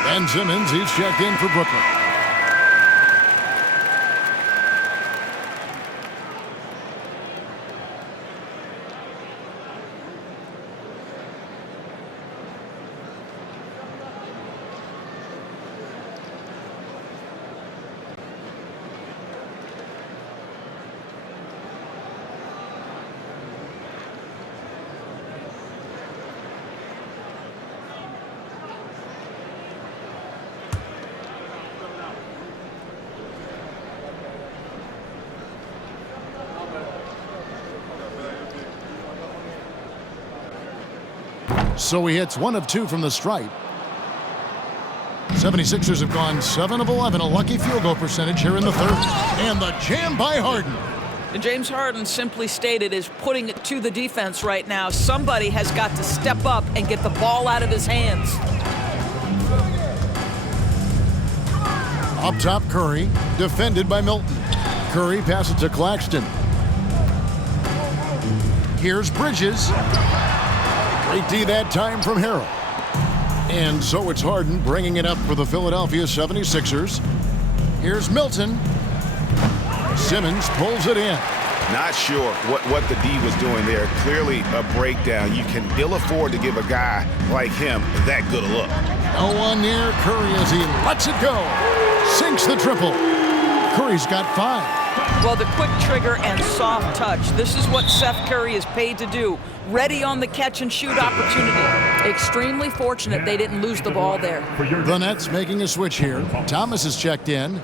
Ben Simmons, he's checked in for Brooklyn. So he hits 1 of 2 from the stripe. 76ers have gone 7 of 11, a lucky field goal percentage here in the third. And the jam by Harden. And James Harden, simply stated, is putting it to the defense right now. Somebody has got to step up and get the ball out of his hands. Up top, Curry, defended by Milton. Curry passes to Claxton. Here's Bridges. Great D that time from Harrell. And so it's Harden bringing it up for the Philadelphia 76ers. Here's Milton. Simmons pulls it in. Not sure what the D was doing there. Clearly a breakdown. You can ill afford to give a guy like him that good a look. No one near Curry as he lets it go. Sinks the triple. Curry's got 5. Well, the quick trigger and soft touch. This is what Seth Curry is paid to do. Ready on the catch and shoot opportunity. Extremely fortunate they didn't lose the ball there. The Nets making a switch here. Thomas is checked in.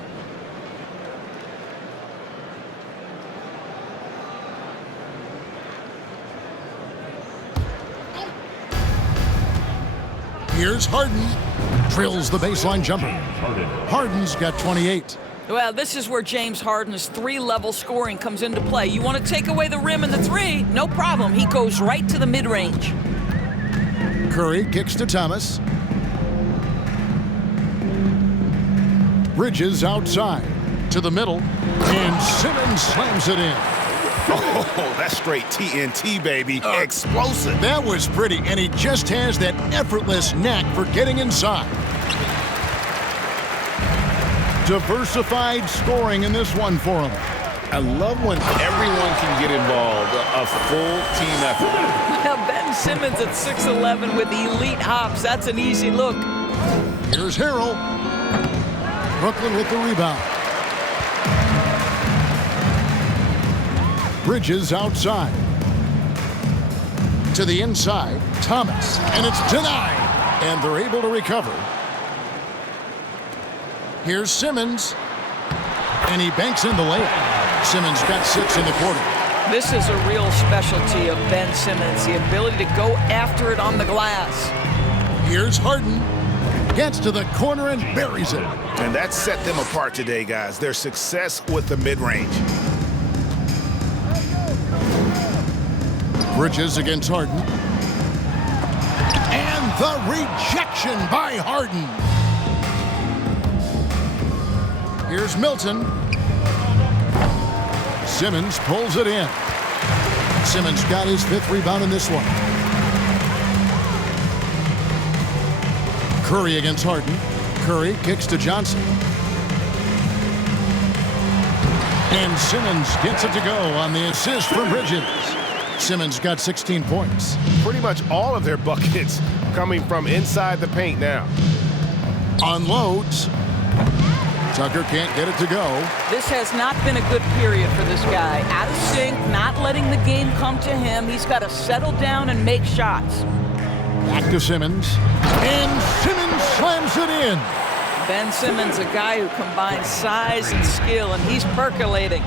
Here's Harden. Drills the baseline jumper. Harden's got 28. Well, this is where James Harden's 3-level scoring comes into play. You want to take away the rim and the 3? No problem. He goes right to the mid-range. Curry kicks to Thomas. Bridges outside to the middle. And Simmons slams it in. Oh, that's straight TNT, baby. Explosive. That was pretty, and he just has that effortless knack for getting inside. Diversified scoring in this one for him. I love when everyone can get involved, a full team effort. Well, Ben Simmons at 6'11" with elite hops, that's an easy look. Here's Harrell. Brooklyn with the rebound. Bridges outside. To the inside, Thomas, and it's denied. And they're able to recover. Here's Simmons, and he banks in the layup. Simmons got 6 in the quarter. This is a real specialty of Ben Simmons, the ability to go after it on the glass. Here's Harden, gets to the corner and buries it. And that set them apart today, guys. Their success with the mid-range. Bridges against Harden. And the rejection by Harden. Here's Milton. Simmons pulls it in. Simmons got his 5th rebound in this one. Curry against Harden. Curry kicks to Johnson. And Simmons gets it to go on the assist from Bridges. Simmons got 16 points. Pretty much all of their buckets coming from inside the paint now. Unloads. Tucker can't get it to go. This has not been a good period for this guy. Out of sync, not letting the game come to him. He's got to settle down and make shots. Back to Simmons. And Simmons slams it in. Ben Simmons, a guy who combines size and skill, and he's percolating.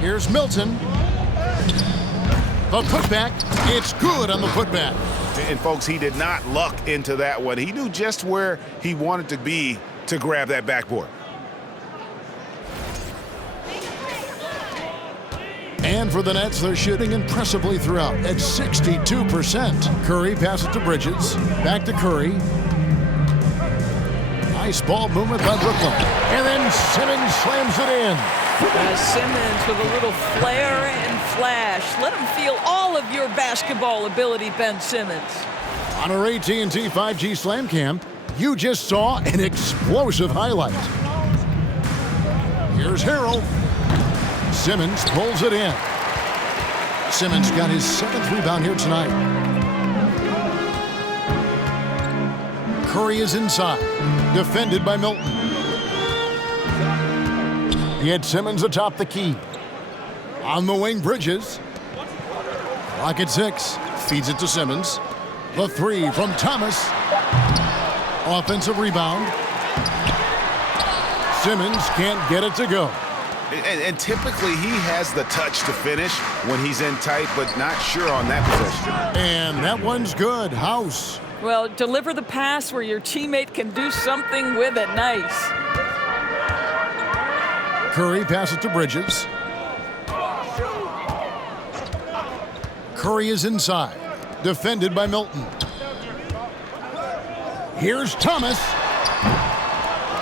Here's Milton. The putback. It's good on the putback. And, folks, he did not luck into that one. He knew just where he wanted to be to grab that backboard. And for the Nets, they're shooting impressively throughout at 62%. Curry passes to Bridges. Back to Curry. Nice ball movement by Brooklyn. And then Simmons slams it in. Simmons with a little flair and flash. Let him feel all of your basketball ability, Ben Simmons. On our AT&T 5G Slam Cam, you just saw an explosive highlight. Here's Harrell. Simmons pulls it in. Simmons got his 7th rebound here tonight. Curry is inside, defended by Milton. He had Simmons atop the key. On the wing, Bridges. Clock at 6. Feeds it to Simmons. The 3 from Thomas. Offensive rebound. Simmons can't get it to go. And typically he has the touch to finish when he's in tight, but not sure on that possession. And that one's good. House. Well, deliver the pass where your teammate can do something with it. Nice. Curry passes to Bridges. Curry is inside, defended by Milton. Here's Thomas.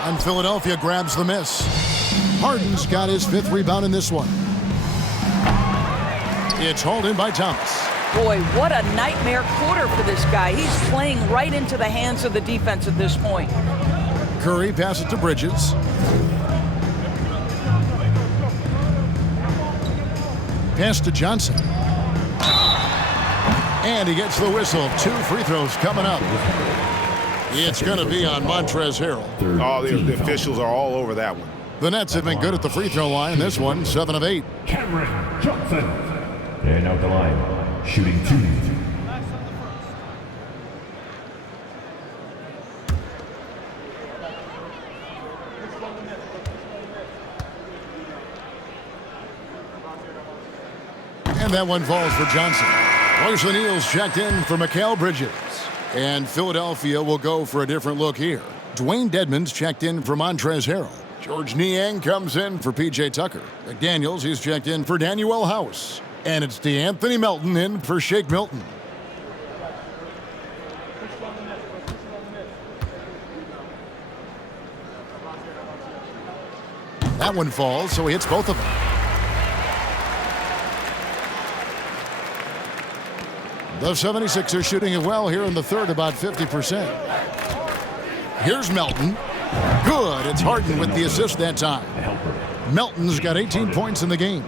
And Philadelphia grabs the miss. Harden's got his 5th rebound in this one. It's hauled in by Thomas. Boy, what a nightmare quarter for this guy. He's playing right into the hands of the defense at this point. Curry passes to Bridges. Pass to Johnson. And he gets the whistle. 2 free throws coming up. It's going to be on Montrezl Harrell. Oh, the officials are all over that one. The Nets have been good at the free throw line. This one, 7 of 8. Cameron Johnson. And out the line, shooting 2. And that one falls for Johnson. Royce O'Neal's checked in for Mikal Bridges. And Philadelphia will go for a different look here. Dwayne Dedmon's checked in for Montrezl Harrell. George Niang comes in for P.J. Tucker. McDaniels, he's checked in for Danuel House. And it's DeAnthony Melton in for Shake Milton. That one falls, so he hits both of them. The 76ers shooting it well here in the third, about 50%. Here's Melton. Good. It's Harden with the assist that time. Melton's got 18 points in the game.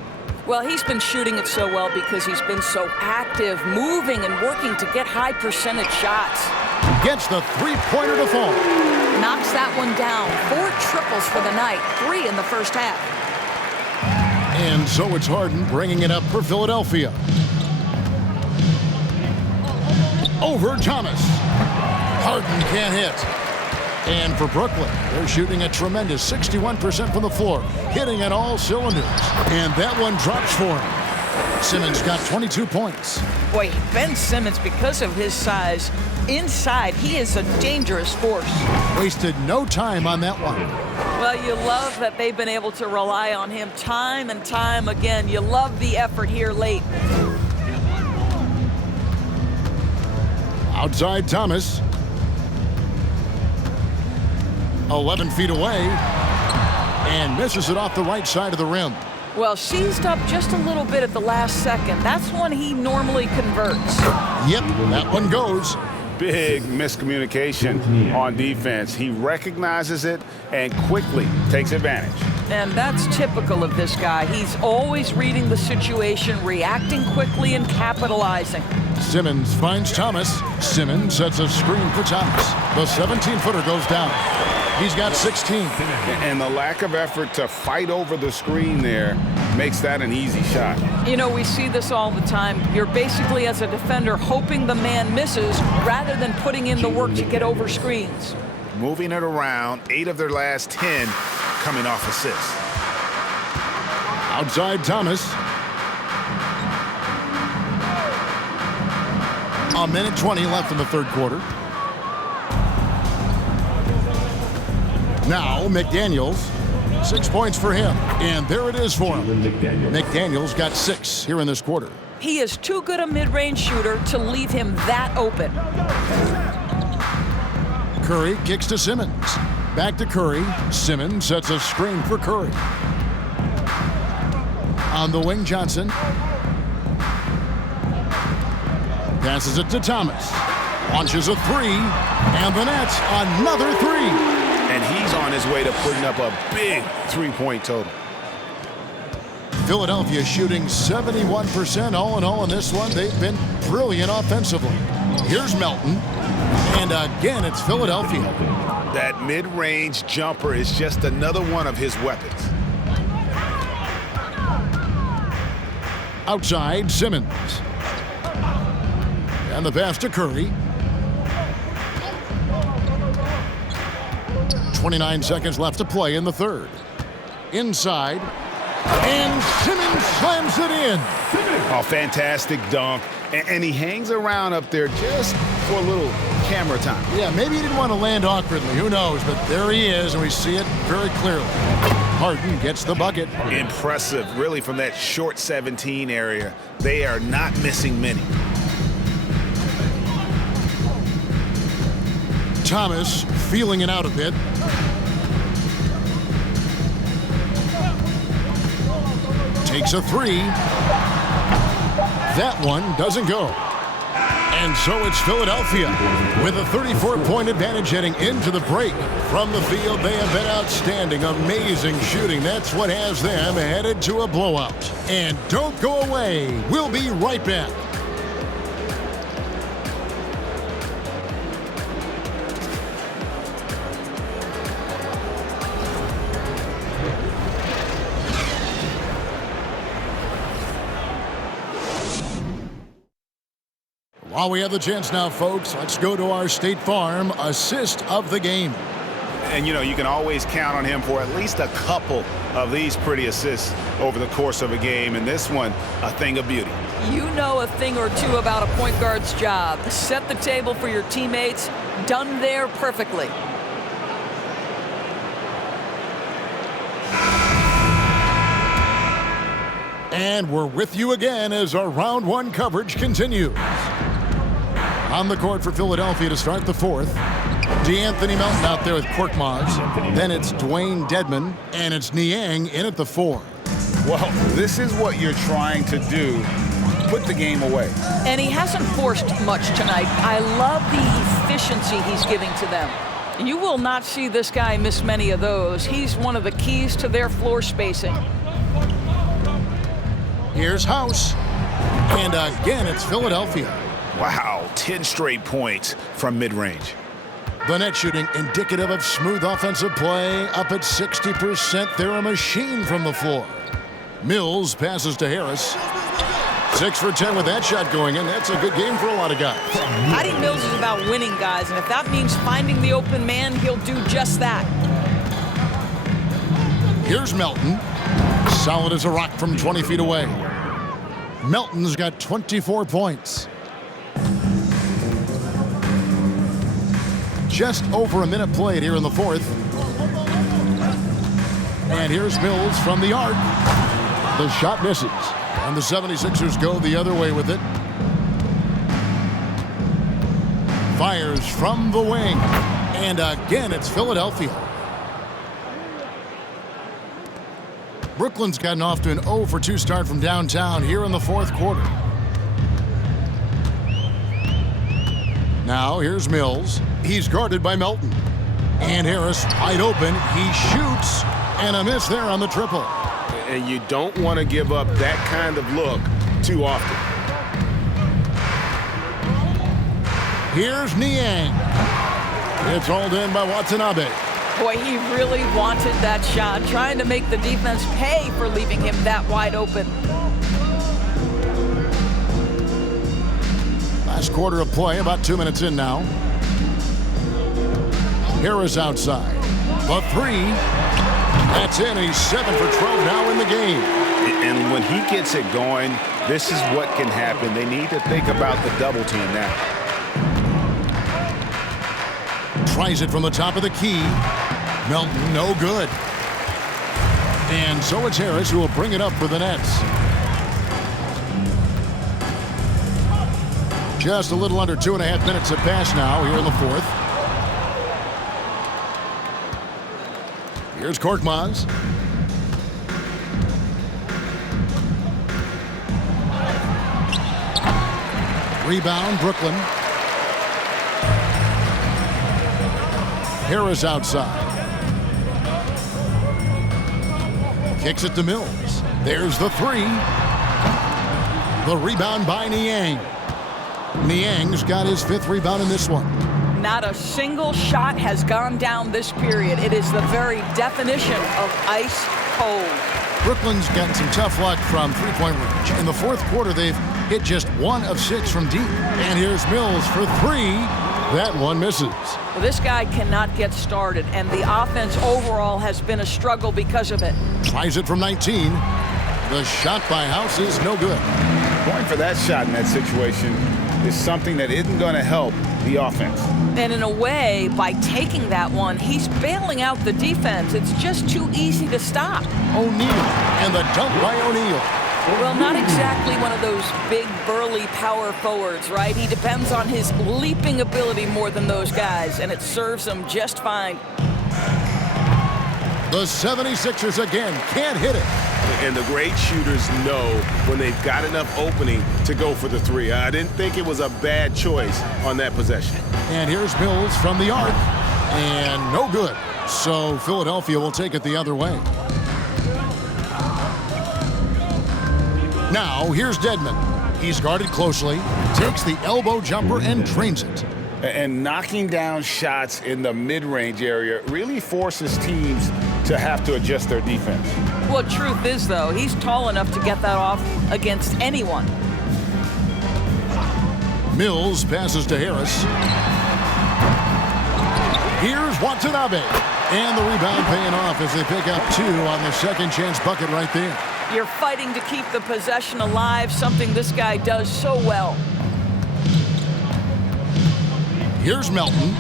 Well, he's been shooting it so well because he's been so active, moving and working to get high percentage shots. Gets the three-pointer to fall. Knocks that one down. 4 triples for the night, 3 in the first half. And so it's Harden bringing it up for Philadelphia. Over Thomas. Harden can't hit. And for Brooklyn, they're shooting a tremendous 61% from the floor, hitting on all cylinders. And that one drops for him. Simmons got 22 points. Boy, Ben Simmons, because of his size, inside, he is a dangerous force. Wasted no time on that one. Well, you love that they've been able to rely on him time and time again. You love the effort here late. Outside Thomas. 11 feet away. And misses it off the right side of the rim. Well, seized up just a little bit at the last second. That's when he normally converts. Yep, that one goes. Big miscommunication on defense. He recognizes it and quickly takes advantage. And that's typical of this guy. He's always reading the situation, reacting quickly and capitalizing. Simmons finds Thomas. Simmons sets a screen for Thomas. The 17-footer goes down. He's got 16. And the lack of effort to fight over the screen there makes that an easy shot. You know, we see this all the time. You're basically, as a defender, hoping the man misses rather than putting in the work to get over screens. Moving it around, 8 of their last 10 coming off assists. Outside Thomas. A minute 20 left in the third quarter. Now McDaniels, 6 points for him. And there it is for him. McDaniels got 6 here in this quarter. He is too good a mid-range shooter to leave him that open. Curry kicks to Simmons. Back to Curry. Simmons sets a screen for Curry. On the wing, Johnson. Passes it to Thomas. Launches a three, and the Nets another three. And he's on his way to putting up a big three-point total. Philadelphia shooting 71% all in all in this one. They've been brilliant offensively. Here's Melton, and again it's Philadelphia. That mid-range jumper is just another one of his weapons. Outside, Simmons. And the pass to Curry. 29 seconds left to play in the third. Inside, and Simmons slams it in. Oh, fantastic dunk. And he hangs around up there just for a little camera time. Yeah, maybe he didn't want to land awkwardly. Who knows? But there he is, and we see it very clearly. Harden gets the bucket. Impressive, really, from that short 17 area. They are not missing many. Thomas feeling it out a bit. Takes a three. That one doesn't go. And so it's Philadelphia with a 34-point advantage heading into the break. From the field, they have been outstanding, amazing shooting. That's what has them headed to a blowout. And don't go away. We'll be right back. While we have the chance now, folks, let's go to our State Farm assist of the game. And, you know, you can always count on him for at least a couple of these pretty assists over the course of a game. And this one, a thing of beauty. You know a thing or two about a point guard's job. Set the table for your teammates. Done there perfectly. And we're with you again as our round one coverage continues. On the court for Philadelphia to start the fourth. DeAnthony Melton out there with Korkmaz. Then it's Dwayne Dedmon, and it's Niang in at the four. Well, this is what you're trying to do. Put the game away. And he hasn't forced much tonight. I love the efficiency he's giving to them. You will not see this guy miss many of those. He's one of the keys to their floor spacing. Here's House. And again, it's Philadelphia. Wow, 10 straight points from mid-range. The net shooting indicative of smooth offensive play. Up at 60%. They're a machine from the floor. Mills passes to Harris. 6 for 10 with that shot going in. That's a good game for a lot of guys. Patty Mills is about winning, guys, and if that means finding the open man, he'll do just that. Here's Melton. Solid as a rock from 20 feet away. Melton's got 24 points. Just over a minute played here in the fourth. And here's Mills from the arc. The shot misses. And the 76ers go the other way with it. Fires from the wing. And again, it's Philadelphia. Brooklyn's gotten off to an 0 for 2 start from downtown here in the fourth quarter. Now here's Mills. He's guarded by Melton. And Harris wide open. He shoots. And a miss there on the triple. And you don't want to give up that kind of look too often. Here's Niang. It's hauled in by Watanabe. Boy, he really wanted that shot, trying to make the defense pay for leaving him that wide open. Last quarter of play, about 2 minutes in now. Harris outside. The three. That's in. He's 7 for 12 now in the game. And when he gets it going, this is what can happen. They need to think about the double team now. Tries it from the top of the key. Melton, no good. And so it's Harris who will bring it up for the Nets. Just a little under 2.5 minutes have passed now here in the fourth. Here's Korkmaz. Rebound, Brooklyn. Harris outside. Kicks it to Mills. There's the three. The rebound by Niang. Niang's got his 5th rebound in this one. Not a single shot has gone down this period. It is the very definition of ice cold. Brooklyn's gotten some tough luck from three-point range. In the 4th quarter, they've hit just 1 of 6 from deep. And here's Mills for 3. That one misses. Well, this guy cannot get started, and the offense overall has been a struggle because of it. Tries it from 19. The shot by House is no good. Going for that shot in that situation is something that isn't going to help the offense. And in a way, by taking that one, he's bailing out the defense. It's just too easy to stop. O'Neal, and the dunk by O'Neal. Well, not exactly one of those big, burly power forwards, right? He depends on his leaping ability more than those guys, and it serves him just fine. The 76ers again can't hit it. And the great shooters know when they've got enough opening to go for the 3. I didn't think it was a bad choice on that possession. And here's Mills from the arc. And no good. So Philadelphia will take it the other way. Now here's Dedmon. He's guarded closely, takes the elbow jumper and drains it. And knocking down shots in the mid-range area really forces teams to have to adjust their defense. Well, truth is, though, he's tall enough to get that off against anyone. Mills passes to Harris. Here's Watanabe. And the rebound paying off as they pick up 2 on the second chance bucket right there. You're fighting to keep the possession alive, something this guy does so well. Here's Melton.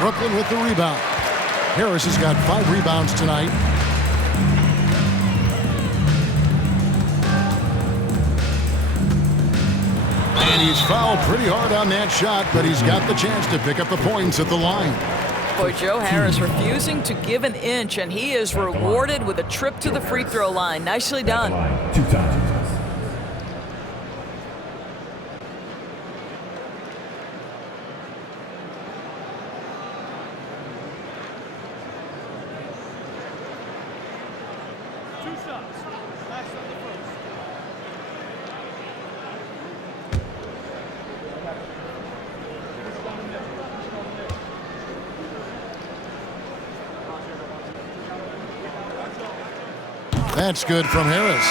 Brooklyn with the rebound. Harris has got 5 rebounds tonight. And he's fouled pretty hard on that shot, but he's got the chance to pick up the points at the line. Boy, Joe Harris refusing to give an inch, and he is rewarded with a trip to the free throw line. Nicely done. 2 times. That's good from Harris.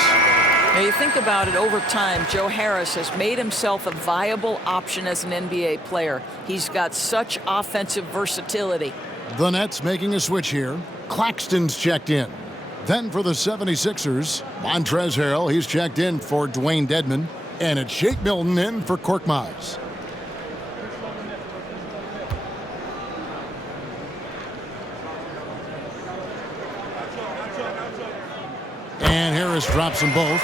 Now you think about it, over time, Joe Harris has made himself a viable option as an NBA player. He's got such offensive versatility. The Nets making a switch here. Claxton's checked in. Then for the 76ers, Montrezl Harrell, he's checked in for Dwayne Dedmon. And it's Shake Milton in for Korkmaz. And Harris drops them both.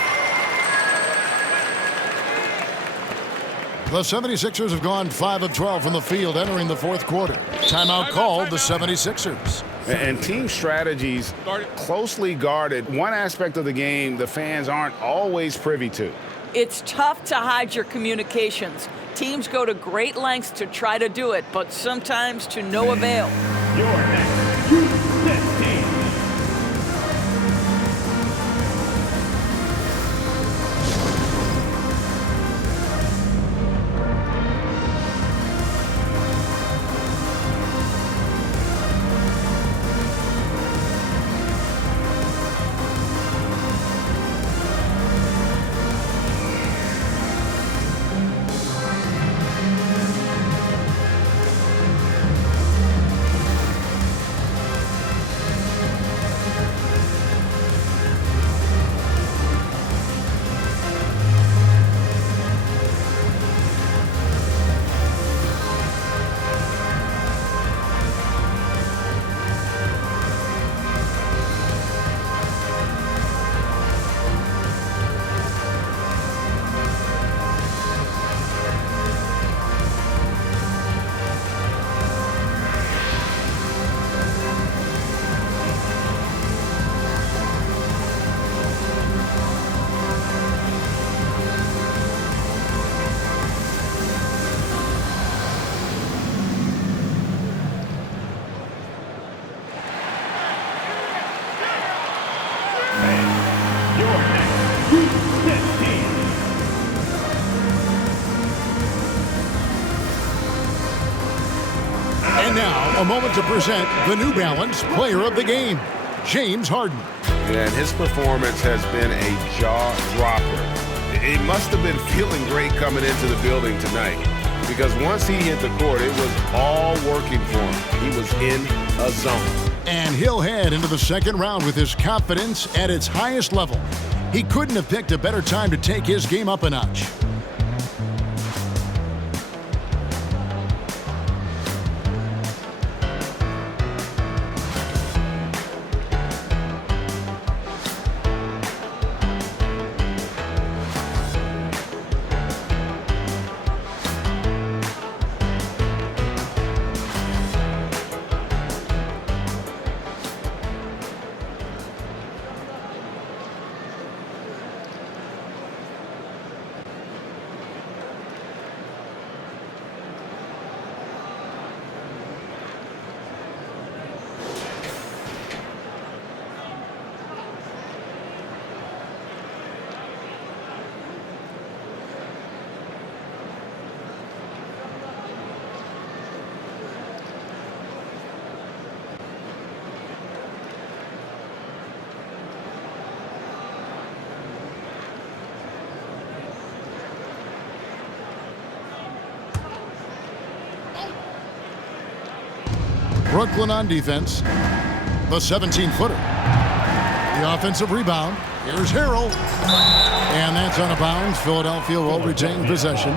The 76ers have gone 5 of 12 from the field entering the 4th quarter. Timeout called the 76ers. And team strategies closely guarded. One aspect of the game the fans aren't always privy to. It's tough to hide your communications. Teams go to great lengths to try to do it, but sometimes to no avail. Your next U.S. team. And now, a moment to present the New Balance Player of the Game, James Harden. And his performance has been a jaw-dropper. He must have been feeling great coming into the building tonight, because once he hit the court, it was all working for him. He was in a zone. And he'll head into the second round with his confidence at its highest level. He couldn't have picked a better time to take his game up a notch. Brooklyn on defense. The 17-footer. The offensive rebound. Here's Harrell. And that's out of bounds. Philadelphia will retain possession.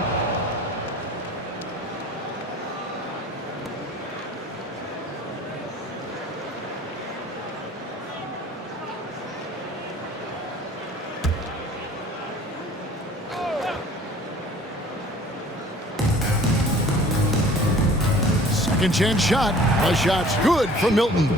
Second chance shot. The shot's good for Milton.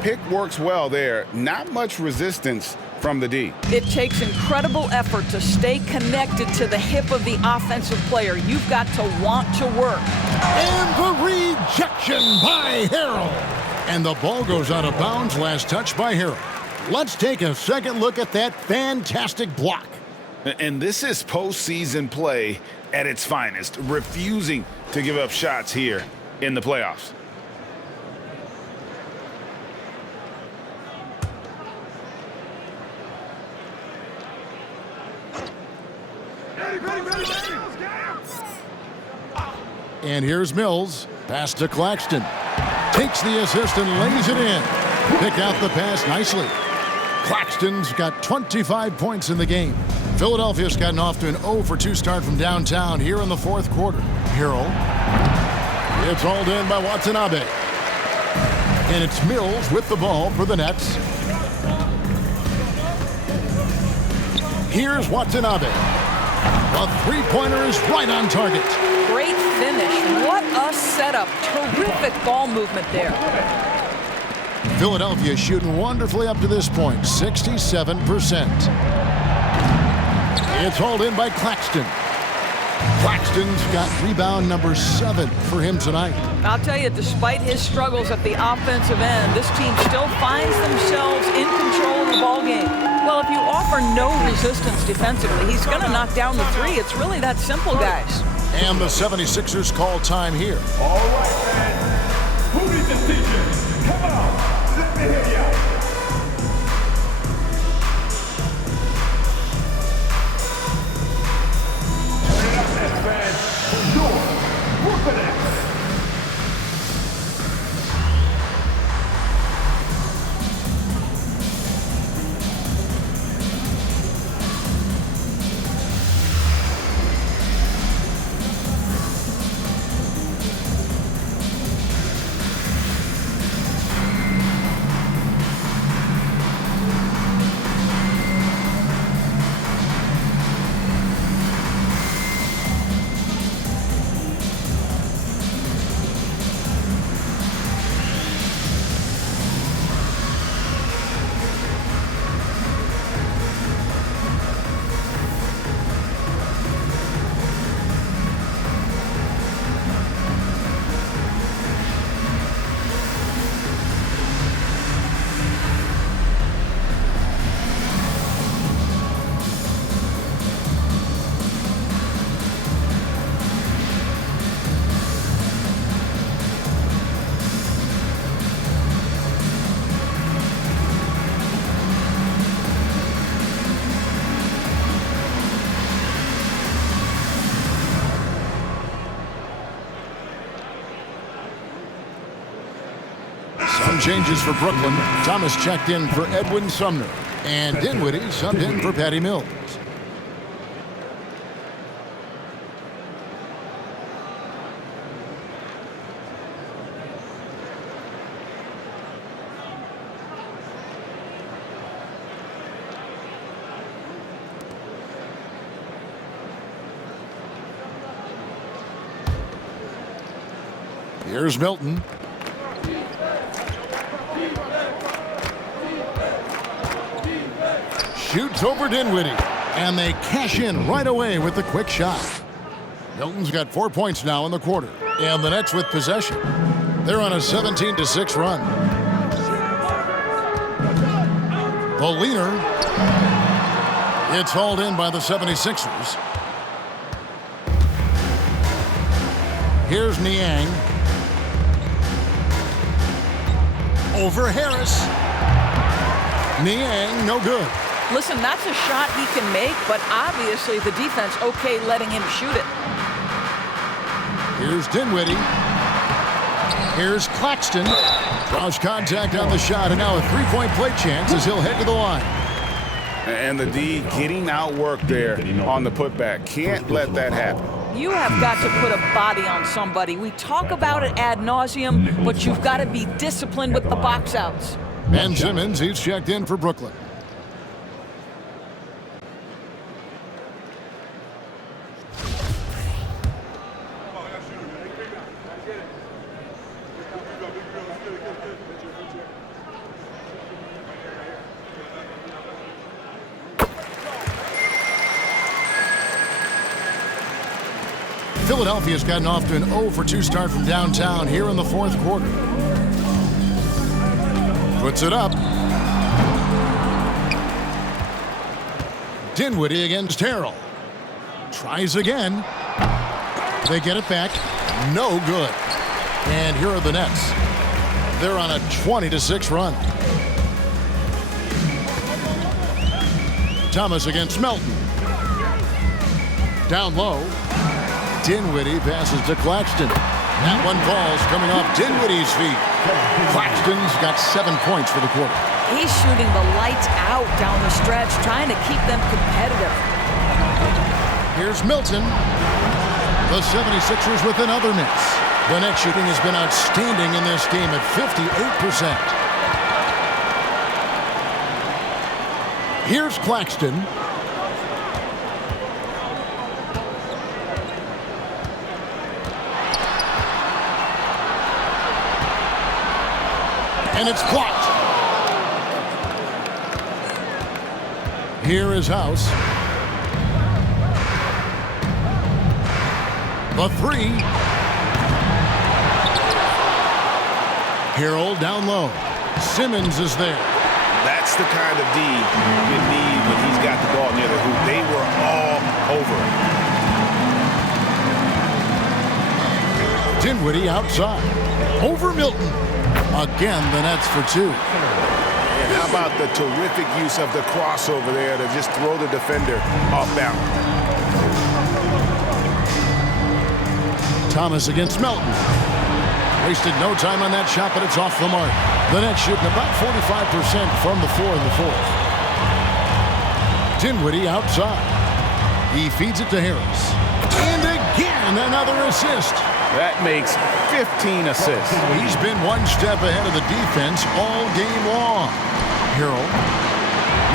Pick works well there. Not much resistance from the D. It takes incredible effort to stay connected to the hip of the offensive player. You've got to want to work. And the rejection by Harrell. And the ball goes out of bounds. Last touch by Harrell. Let's take a second look at that fantastic block. And this is postseason play at its finest, refusing to give up shots here in the playoffs. And here's Mills. Pass to Claxton. Takes the assist and lays it in. Pick out the pass nicely. Claxton's got 25 points in the game. Philadelphia's gotten off to an 0-for-2 start from downtown here in the fourth quarter. Harrell. It's hauled in by Watanabe. And it's Mills with the ball for the Nets. Here's Watanabe. The three-pointer is right on target. Great finish. What a setup. Terrific ball movement there. Philadelphia shooting wonderfully up to this point, 67%. It's hauled in by Claxton. Claxton's got rebound number 7 for him tonight. I'll tell you, despite his struggles at the offensive end, this team still finds themselves in control of the ball game. Well, if you offer no resistance defensively, he's going to knock down the three. It's really that simple, guys. And the 76ers call time here. All right, man. Who needs this teacher? Come on, let me hear ya. Turn it up, Nets fans. North, Brooklyn Nets. Some changes for Brooklyn. Thomas checked in for Edwin Sumner. And Dinwiddie subbed in for Patty Mills. Here's Milton. Shoots over Dinwiddie. And they cash in right away with the quick shot. Milton's got 4 points now in the quarter. And the Nets with possession. They're on a 17-6 run. The leaner. It's hauled in by the 76ers. Here's Niang. Over Harris. Niang, no good. Listen, that's a shot he can make, but obviously the defense okay letting him shoot it. Here's Dinwiddie. Here's Claxton. Draws contact on the shot, and now a three-point play chance as he'll head to the line. And the D getting outworked there on the putback. Can't let that happen. You have got to put a body on somebody. We talk about it ad nauseum, but you've got to be disciplined with the box outs. Ben Simmons, he's checked in for Brooklyn. Philadelphia's gotten off to an 0-for-2 start from downtown here in the fourth quarter. Puts it up. Dinwiddie against Harrell. Tries again. They get it back. No good. And here are the Nets. They're on a 20-6 run. Thomas against Melton. Down low. Dinwiddie passes to Claxton. That one falls coming off Dinwiddie's feet. Claxton's got 7 points for the quarter. He's shooting the lights out down the stretch, trying to keep them competitive. Here's Milton. The 76ers with another miss. The net shooting has been outstanding in this game at 58%. Here's Claxton. And it's blocked. Here is House. The three. Harrell down low. Simmons is there. That's the kind of D you need when he's got the ball near the hoop. They were all over it. Dinwiddie outside. Over Milton. Again, the Nets for two. And how about the terrific use of the crossover there to just throw the defender off balance. Thomas against Melton. Wasted no time on that shot, but it's off the mark. The Nets shooting about 45% from the floor in the fourth. Dinwiddie outside. He feeds it to Harris. And again, another assist. That makes 15 assists. He's been one step ahead of the defense all game long. Harrell,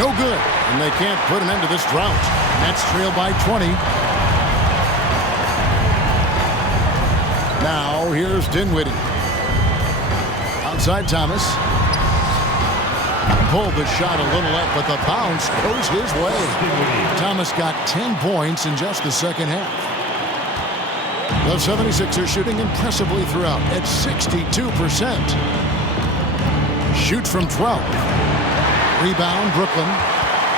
no good, and they can't put an end to this drought. Nets trail by 20. Now here's Dinwiddie. Outside Thomas. Pulled the shot a little up, but the bounce goes his way. Thomas got 10 points in just the second half. The 76ers shooting impressively throughout at 62%. Shoots from 12. Rebound, Brooklyn.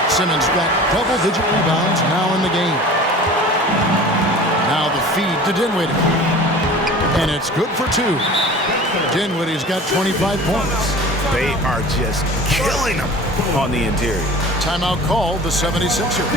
Simmons got double-digit rebounds now in the game. Now the feed to Dinwiddie. And it's good for two. Dinwiddie's got 25 points. They are just killing them on the interior. Timeout called the 76ers.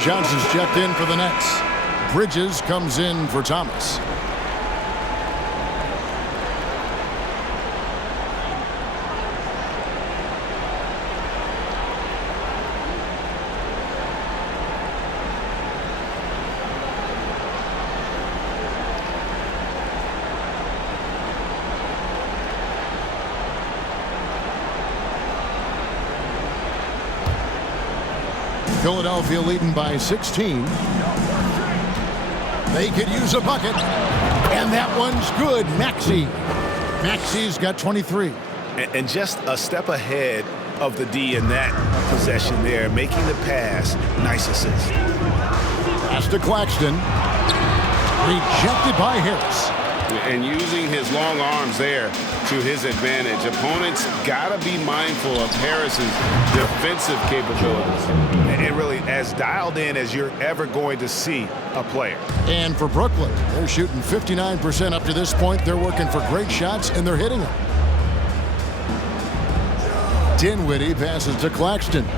And Johnson's checked in for the Nets. Bridges comes in for Thomas. Philadelphia leading by 16. They could use a bucket. And that one's good. Maxi's got 23. And just a step ahead of the D in that possession there, making the pass. Nice assist. Pass to Claxton. Rejected by Harris. And using his long arms there to his advantage. Opponents got to be mindful of Harris's defensive capabilities. And really as dialed in as you're ever going to see a player. And for Brooklyn, they're shooting 59% up to this point. They're working for great shots, and they're hitting them. Dinwiddie passes to Claxton. 2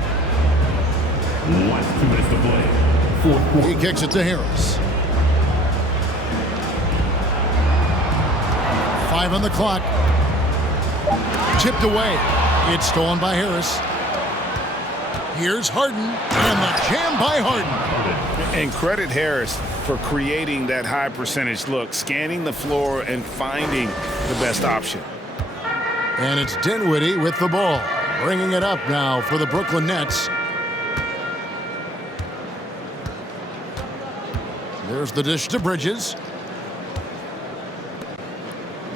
minutes to play. He kicks it to Harris. 5 on the clock. Tipped away. It's stolen by Harris. Here's Harden, and the jam by Harden. And credit Harris for creating that high percentage look, scanning the floor and finding the best option. And it's Dinwiddie with the ball, bringing it up now for the Brooklyn Nets. There's the dish to Bridges.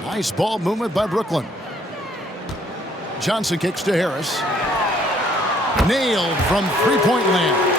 Nice ball movement by Brooklyn. Johnson kicks to Harris. Nailed from three-point land.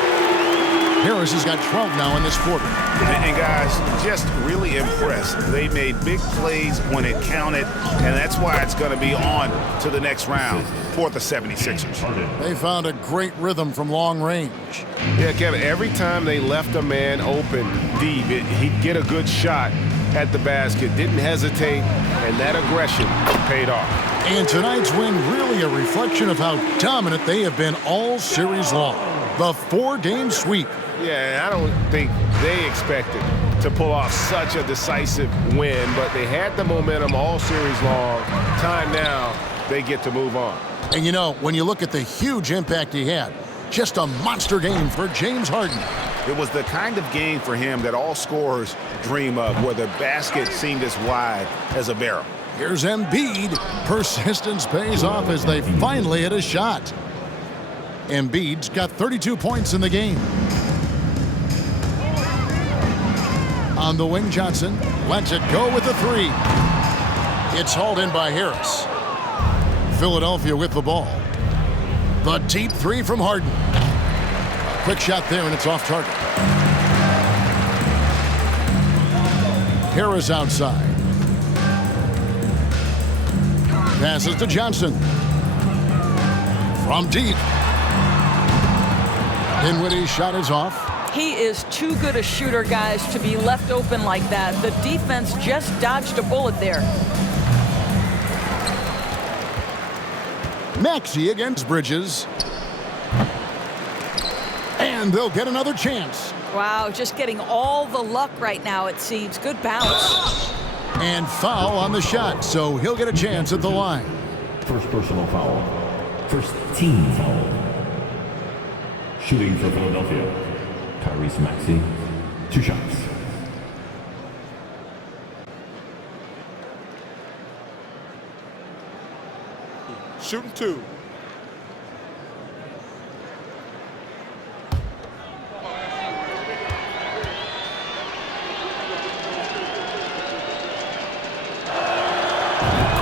Harris has got 12 now in this quarter. And guys, just really impressed. They made big plays when it counted, and that's why it's going to be on to the next round for the 76ers. They found a great rhythm from long range. Yeah, Kevin, every time they left a man open deep, he'd get a good shot at the basket, didn't hesitate, and that aggression paid off. And tonight's win really a reflection of how dominant they have been all series long. The 4-game sweep. Yeah, I don't think they expected to pull off such a decisive win, but they had the momentum all series long. Time now, they get to move on. And you know, when you look at the huge impact he had, just a monster game for James Harden. It was the kind of game for him that all scorers dream of, where the basket seemed as wide as a barrel. Here's Embiid. Persistence pays off as they finally hit a shot. Embiid's got 32 points in the game. On the wing, Johnson lets it go with the three. It's hauled in by Harris. Philadelphia with the ball. The deep three from Harden. A quick shot there, and it's off target. Harris outside. Passes to Johnson. From deep. Dinwiddie's shot is off. He is too good a shooter, guys, to be left open like that. The defense just dodged a bullet there. Maxey against Bridges. And they'll get another chance. Wow, just getting all the luck right now, it seems. Good bounce. And foul on the shot, so he'll get a chance at the line. First personal foul. First team foul. Shooting for Philadelphia, Tyrese Maxey, 2 shots. Shooting 2.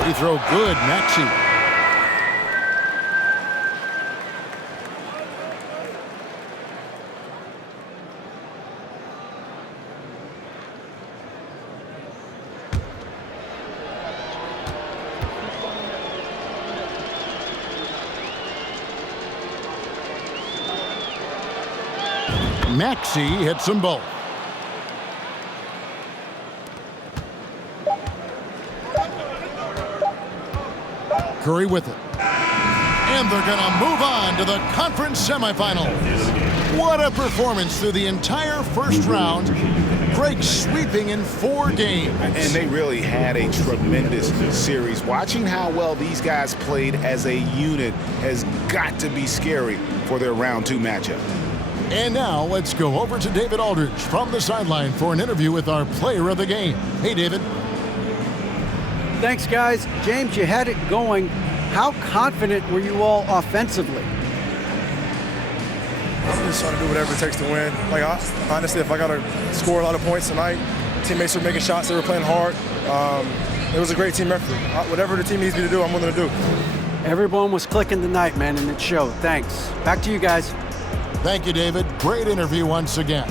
Free throw good, Maxey. Maxey hits them both. Curry with it. And they're going to move on to the conference semifinals. What a performance through the entire first round. Greg sweeping in 4 games. And they really had a tremendous series. Watching how well these guys played as a unit has got to be scary for their round 2 matchup. And now let's go over to David Aldridge from the sideline for an interview with our player of the game. Hey, David. Thanks, guys. James, you had it going. How confident were you all offensively? I'm just trying to do whatever it takes to win. Like, honestly, if I got to score a lot of points tonight, teammates were making shots, they were playing hard. It was a great team effort. Whatever the team needs me to do, I'm willing to do. Everyone was clicking tonight, man, and it showed. Thanks. Back to you guys. Thank you, David. Great interview once again.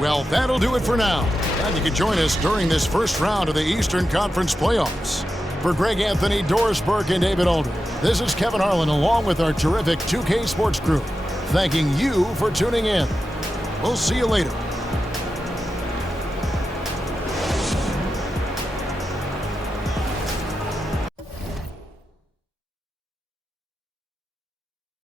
Well, that'll do it for now. And you can join us during this first round of the Eastern Conference Playoffs. For Greg Anthony, Doris Burke, and David Aldridge, this is Kevin Harlan along with our terrific 2K Sports crew, thanking you for tuning in. We'll see you later.